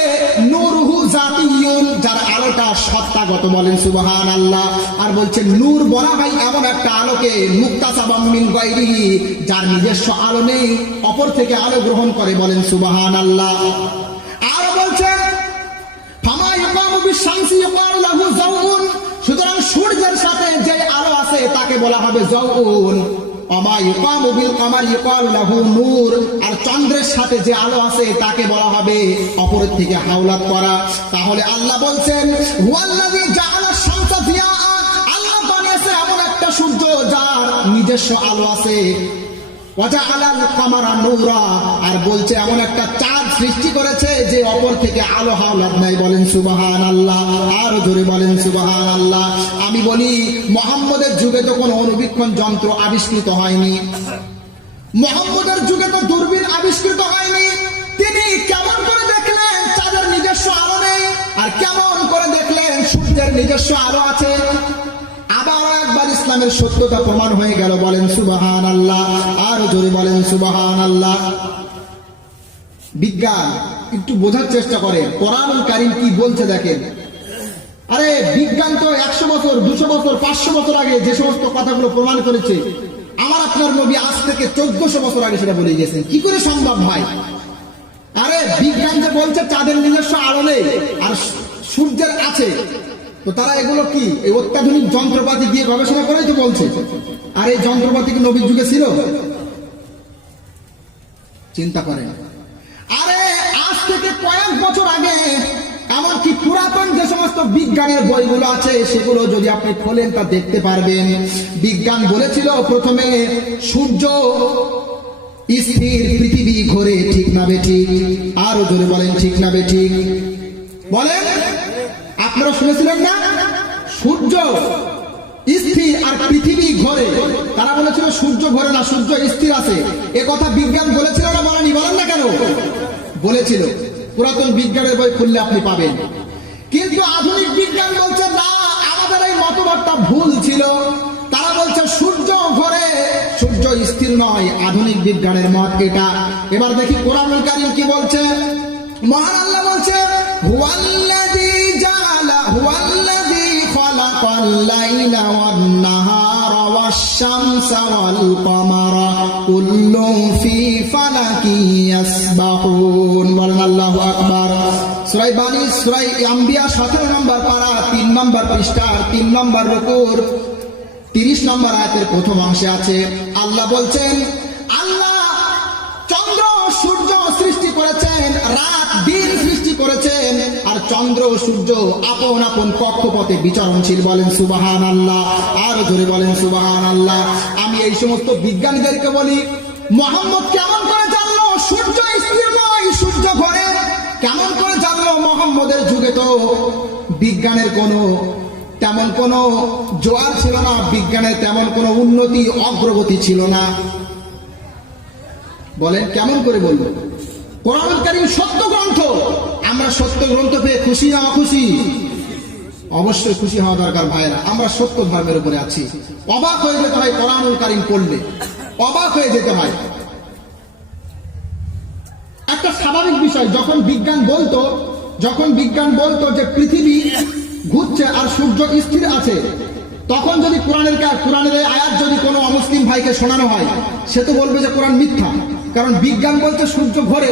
নূরুহু জাতিয়ুন, যার আলোটা সত্তাগত। বলেন সুবহানাল্লাহ। আর বলছে নূর বলা হয় এমন একটা আলোকে মুক্তাসাবাম মিন গায়রিহি, যার নিজস্ব আলো নেই, অপর থেকে আলো গ্রহণ করে। বলেন সুবহানাল্লাহ। আর বলছে ফামা ইয়াকামু বিশ-শামসি ইয়াকালু লাহু যাওউন, সুতরাং সূর্যের সাথে যে আলো আছে তাকে বলা হবে যাওউন। আমা ইয়াকামু বিল কামারি ইয়াকালু লাহু নূর, আর চন্দ্রের সাথে যে আলো আছে তাকে বলা হবে অপরের থেকে হাওলাত করা। তাহলে আল্লাহ বলছেন হুয়াল্লাযী জাআলাশ শামসা দিয়াআন, আল্লাহ বানিয়েছে এমন একটা সূর্য যার নিজস্ব আলো আছে। ওয়াজাআলাল কামারা নূরা, আর বলছে এমন একটা চাঁদ সৃষ্টি করেছে যে অপর থেকে আলো হাওলাত নাই। বলেন সুবহানাল্লাহ। আর জোরে বলেন সুবহানাল্লাহ। আমি বলি মুহাম্মদের যুগে তো কোনো অনুবীক্ষণ যন্ত্র আবিষ্কৃত হয়নি, মুহাম্মদের যুগে তো দূরবীন আবিষ্কৃত হয়নি। তিনি কেমন করে দেখলেন চাঁদের নিজস্ব আলো নেই, আর কেমন করে দেখলেন সূর্যের নিজস্ব আলো আছে? আবার একবার ইসলামের সত্যতা প্রমাণ হয়ে গেল। বলেন সুবহানাল্লাহ। আর জোরে বলেন সুবহানাল্লাহ। বিজ্ঞান একটু বোঝার চেষ্টা করে, কোরআনুল কারীম কি বলছে দেখেন। আরে বিজ্ঞান তো 100 বছর, 200 বছর, 500 বছর আগে যে সমস্ত কথাগুলো প্রমাণ করেছে, আমার আপনার নবী আজ থেকে 1400 বছর আগে সেটা বলে গেছেন। কি করে সম্ভব ভাই? আরে বিজ্ঞান যে বলছে চাঁদের নিজস্ব আলো নেই আর সূর্যের আছে, তো তারা এগুলো কি এই অত্যাধুনিক যন্ত্রপাতি দিয়ে গবেষণা করেই তো বলছে। আর এই যন্ত্রপাতি কি নবীর যুগে ছিল? চিন্তা করেন। আরে আজ থেকে কয়েক বছর আগে এমনকি পুরাতন যে সমস্ত বিজ্ঞানের বইগুলো আছে সেগুলো যদি আপনি খোলেন তা দেখতে পারবেন। বিজ্ঞান বলেছিল প্রথমে সূর্য স্থির, পৃথিবী ঘোরে। ঠিক না বেঠিক? আরো জোরে বলেন ঠিক না বেঠিক? বলেন। আপনারা শুনেছিলেন না? সূর্য স্থির আর পৃথিবী ঘোরে। তারা বলেছিল সূর্য ঘোরে না, সূর্য স্থির আছে। এ কথা বিজ্ঞান বলেছিল না বলেনি? বলেন না কেন? বলেছিল। পুরাতন বিজ্ঞানের বই খুললে আপনি পাবেন। কিন্তু আধুনিক বিজ্ঞান বলছে না, আমাদের এই মতবাদটা ভুল ছিল। তারা বলছে সূর্য ঘোরে, সূর্য স্থির নয়। আধুনিক বিজ্ঞানের মত এটা। এবার দেখি কোরআনুল কারীম কি বলছে। মহান আল্লাহ বলছে হুয়াল্লাযী খালাকাল লাইলা ওয়ান নাহারা ওয়াশ-শামসা ওয়াল কমারা কুল্লুন ফি ফালাকি ইয়াসবাহুন। বলেন আল্লাহু আকবার। সূরা সূরা আম্বিয়া 17 নম্বর পারা 3 নম্বর পৃষ্ঠার 3 নম্বর রুকুর 30 নম্বর আয়াতের প্রথম অংশে আছে। আল্লাহ বলছেন আল্লাহ চন্দ্র সূর্য সৃষ্টি করেছেন, রাত দিন সৃষ্টি করেছেন, আর চন্দ্র ও সূর্য আপন আপন কক্ষপথে বিচরণশীল। বলেন সুবহানাল্লাহ। আর জোরে বলেন সুবহানাল্লাহ। আমি এই সমস্ত বিজ্ঞানীদেরকে বলি, মুহাম্মদ কেমন করে জানলো সূর্য স্থির নয়, সূর্য ঘোরে? কেমন করে জানলো? মুহাম্মদের যুগে তো বিজ্ঞানের তেমন কোনো জোয়ার ছিল না, বিজ্ঞানের তেমন কোনো উন্নতি অগ্রগতি ছিল না। বলেন কেমন করে বলবো? কোরআনুল কারীম সত্য গ্রন্থ। আমরা সত্য গ্রন্থ পেয়ে খুশি না অখুশি? অবশ্যই খুশি হওয়া দরকার ভাইয়েরা। আমরা সত্য ধর্মের উপরে আছি। অবাক হয়ে যেতে হয় কোরআনুল কারীম পড়লে, অবাক হয়ে যেতে হয়। একটা স্বাভাবিক বিষয়, যখন বিজ্ঞান বলতো যে পৃথিবী ঘুরছে আর সূর্য স্থির আছে, তখন যদি কোরআনের এই আয়াত যদি কোনো অমুসলিম ভাইকে শোনানো হয়, সে তো বলবে যে কোরআন মিথ্যা। কারণ বিজ্ঞান বলছে সূর্য ঘোরে,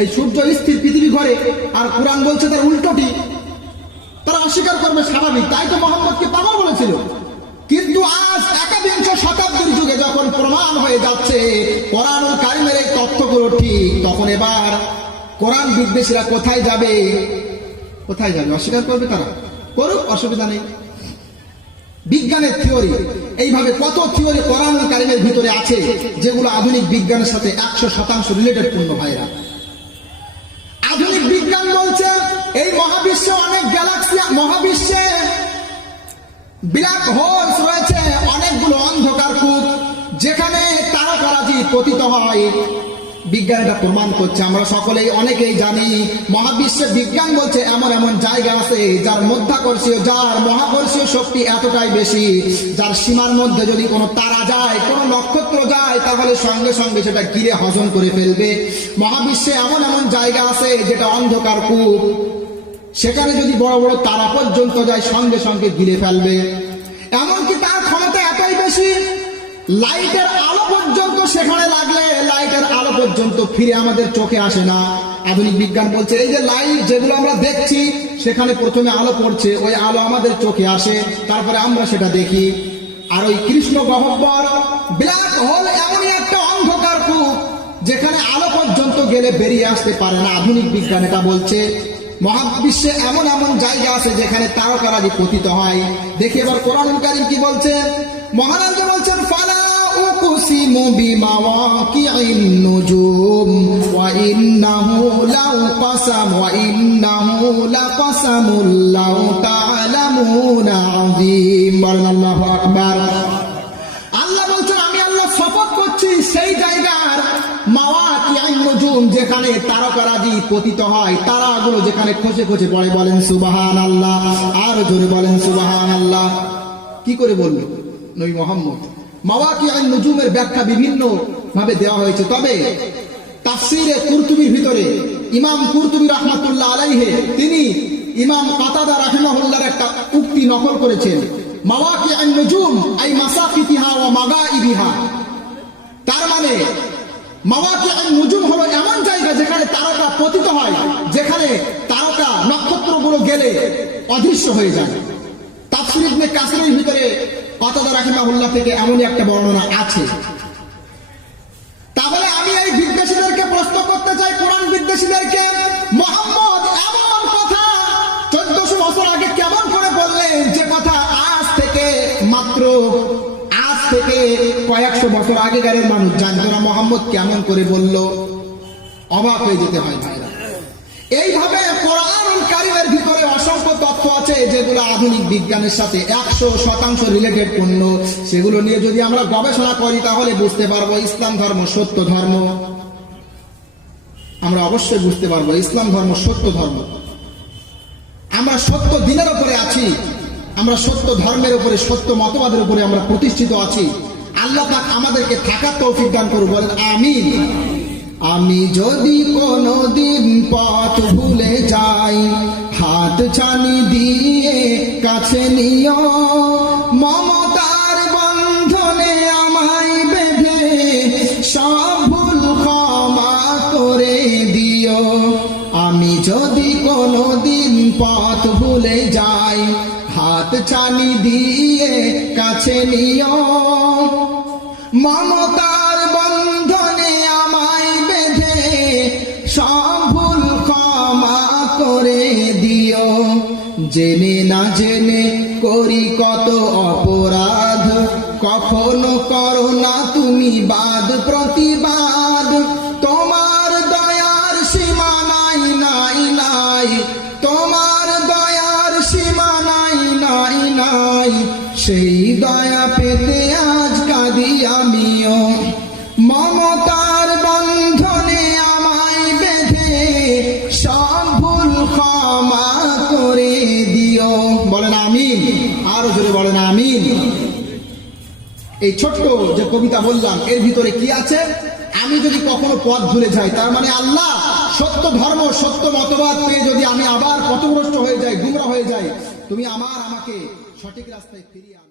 এই সূর্য স্থির, পৃথিবী ঘোরে, আর কোরআন বলছে তার উল্টোটি। তারা অস্বীকার করবে, স্বাভাবিক। তাই তো মোহাম্মদকে পাগল বলেছিল। কিন্তু আজ 21 শতাব্দীর যুগে যখন প্রমাণ হয়ে যাচ্ছে কোরআনুল কারীমের এই তথ্যগুলো ঠিক, তখন এবার কোরআন বিদ্বেষীরা কোথায় যাবে? অস্বীকার করবে তারা, করুক, অসুবিধা নেই। বিজ্ঞানের থিওরি, এইভাবে কত থিওরি কোরআনুল কারীমের ভিতরে আছে যেগুলো আধুনিক বিজ্ঞানের সাথে 100% রিলেটেড পূর্ণ ভাইরা। আধুনিক বিজ্ঞান বলছে এই মহাবিশ্বে অনেক গ্যালাক্সি, মহাবিশ্বে ব্ল্যাক হোলস রয়েছে, অনেকগুলো অন্ধকার কূপ যেখানে তারকারাজি পতিত হয়। বিজ্ঞান এটা প্রমাণ করছে, আমরা সকলেই অনেকেই জানি। মহাবিশ্বে বিজ্ঞান বলছে এমন এমন জায়গা আছে যার মহাকর্ষীয় শক্তি এতটাই বেশি, যার সীমার মধ্যে যদি কোনো তারা যায়, কোনো নক্ষত্র যায়, তাহলে সঙ্গে সঙ্গে সেটা গিরে হজম করে ফেলবে। মহাবিশ্বে এমন এমন জায়গা আছে যেটা অন্ধকার কূপ, সেখানে যদি বড় বড় তারা পর্যন্ত যায়, সঙ্গে সঙ্গে গিলে ফেলবে। এমনকি তার ক্ষমতা এতই বেশি, লাইটের আলো পর্যন্ত সেখানে লাগলে লাইটের আলো পর্যন্ত ফিরে আমাদের চোখে আসে না। আধুনিক বিজ্ঞান বলছে এই যে লাইট যেগুলো আমরা দেখছি, সেখানে প্রথমে আলো পড়ছে, ওই আলো আমাদের চোখে আসে, তারপরে আমরা সেটা দেখি। আর ওই কৃষ্ণ গহ্বর ব্ল্যাক হোল এমনই একটা অন্ধকার কূপ যেখানে আলো পর্যন্ত গেলে বেরিয়ে আসতে পারে না। আধুনিক বিজ্ঞান এটা বলছে মহাবিশ্বে এমন এমন জায়গা আছে যেখানে তারকারাজি পতিত হয়। দেখি এবার কোরআনুল কারীম কি বলছে। মহান আল্লাহ বলছেন, ফালা উকসিমু বিমাওয়াকিইন নুজুম ওয়া ইন্নাহু লাকাসামুল লাউ তা'লামুনা আযীম। আল্লাহু আকবার। আল্লাহ বলছেন আমি আল্লাহ শপথ করছি সেই জায়গার মাওয়াকিইন নুজুম যেখানে তারকারাজি পতিত হয়, তারাগুলো যেখানে খসে খসে পড়ে। বলেন সুবহানাল্লাহ, আর জোরে বলেন সুবহানাল্লাহ। কি করে বলল নবী মুহাম্মদ? মাওয়াকিইন নুজুমের ব্যাখ্যা বিভিন্ন ভাবে দেওয়া হয়েছে, তবে তাফসীরে কুরতুবীর ভিতরে ইমাম কুরতুবী রাহমাতুল্লাহ আলাইহি তিনি ইমাম কাতাদা রাহিমাহুল্লাহর একটা উক্তি নকল করেছেন। মাওয়াকিইন নুজুম আই মাসাকিতিহা ওয়া মাগাইবিহা, তার মানে মাওয়াকিইন নুজুম হলো এমন জায়গা যেখানে তারকা পতিত হয়, যেখানে তারকা নক্ষত্রগুলো গেলে অদৃশ্য হয়ে যায়। তাফসীর ইবনে কাসিরের ভিতরে কাতাদা রাহিমাহুল্লাহ থেকে এমনই একটা বর্ণনা আছে। তাহলে আমি এই বিদ্বেষীদেরকে প্রশ্ন করতে চাই, কোরআন বিদ্বেষীদেরকে, মুহাম্মদ এমন কথা 1400 বছর আগে কেমন করে বললেন, যে কথা আজ থেকে কয়েকশো বছর আগেকারের মানুষ জানতো না, মুহাম্মদ কেমন করে বলল? অবাক হয়ে যেতে হয় ভাইরা। এইভাবে কোরআনুল কারীমের ভিতরে অসংখ্য তথ্য আছে যেগুলো আধুনিক বিজ্ঞানের সাথে 100% রিলেটেড পূর্ণ। সেগুলো নিয়ে যদি আমরা গবেষণা করি তাহলে বুঝতে পারবো ইসলাম ধর্ম সত্য ধর্ম। আমরা অবশ্যই বুঝতে পারবো ইসলাম ধর্ম সত্য ধর্ম। আমরা সত্য দিনের উপরে আছি, আমরা সত্য ধর্মের উপরে, সত্য মতবাদের উপরে আমরা প্রতিষ্ঠিত আছি। আল্লাহ পাক আমাদেরকে থাকার তৌফিক দান করুন, বলেন আমিন। আমি যদি কোনদিন পথ ভুলে যাই, হাত ছানি দিয়ে কাছে নিও, মমতার বন্ধনে আমায় বেঁধে সব ভুল ক্ষমা করে দিও। আমি যদি কোনদিন পথ ভুলে যাই, হাত ছানি দিয়ে কাছে নিও, মমতার বন্ধনে আমায় বেঁধে সব ভুল ক্ষমা করে দিও। জেনে না জেনে করি কত অপরাধ, কখনো করো না তুমি বাদ প্রতিবাদ। তোমার দয়ার সীমা নাই নাই নাই, তোমার দয়ার সীমা নাই নাই নাই, সেই দয়া পেতে আজ কাঁদি আমিও। মমতার বন্ধনে আমায় বেঁধে সব ভুল ক্ষমা করে দিও। বলেন এই ছোট্ট যে কবিতা বললাম এর ভিতরে কি আছে? আমি যদি কখনো পথ ভুলে যাই, তার মানে আল্লাহ সত্য ধর্ম সত্য মতবাদ পেয়ে যদি আমি আবার পথভ্রষ্ট হয়ে যাই, গুমরা হয়ে যাই, তুমি আমাকে সঠিক রাস্তায় ফিরিয়ে আনো।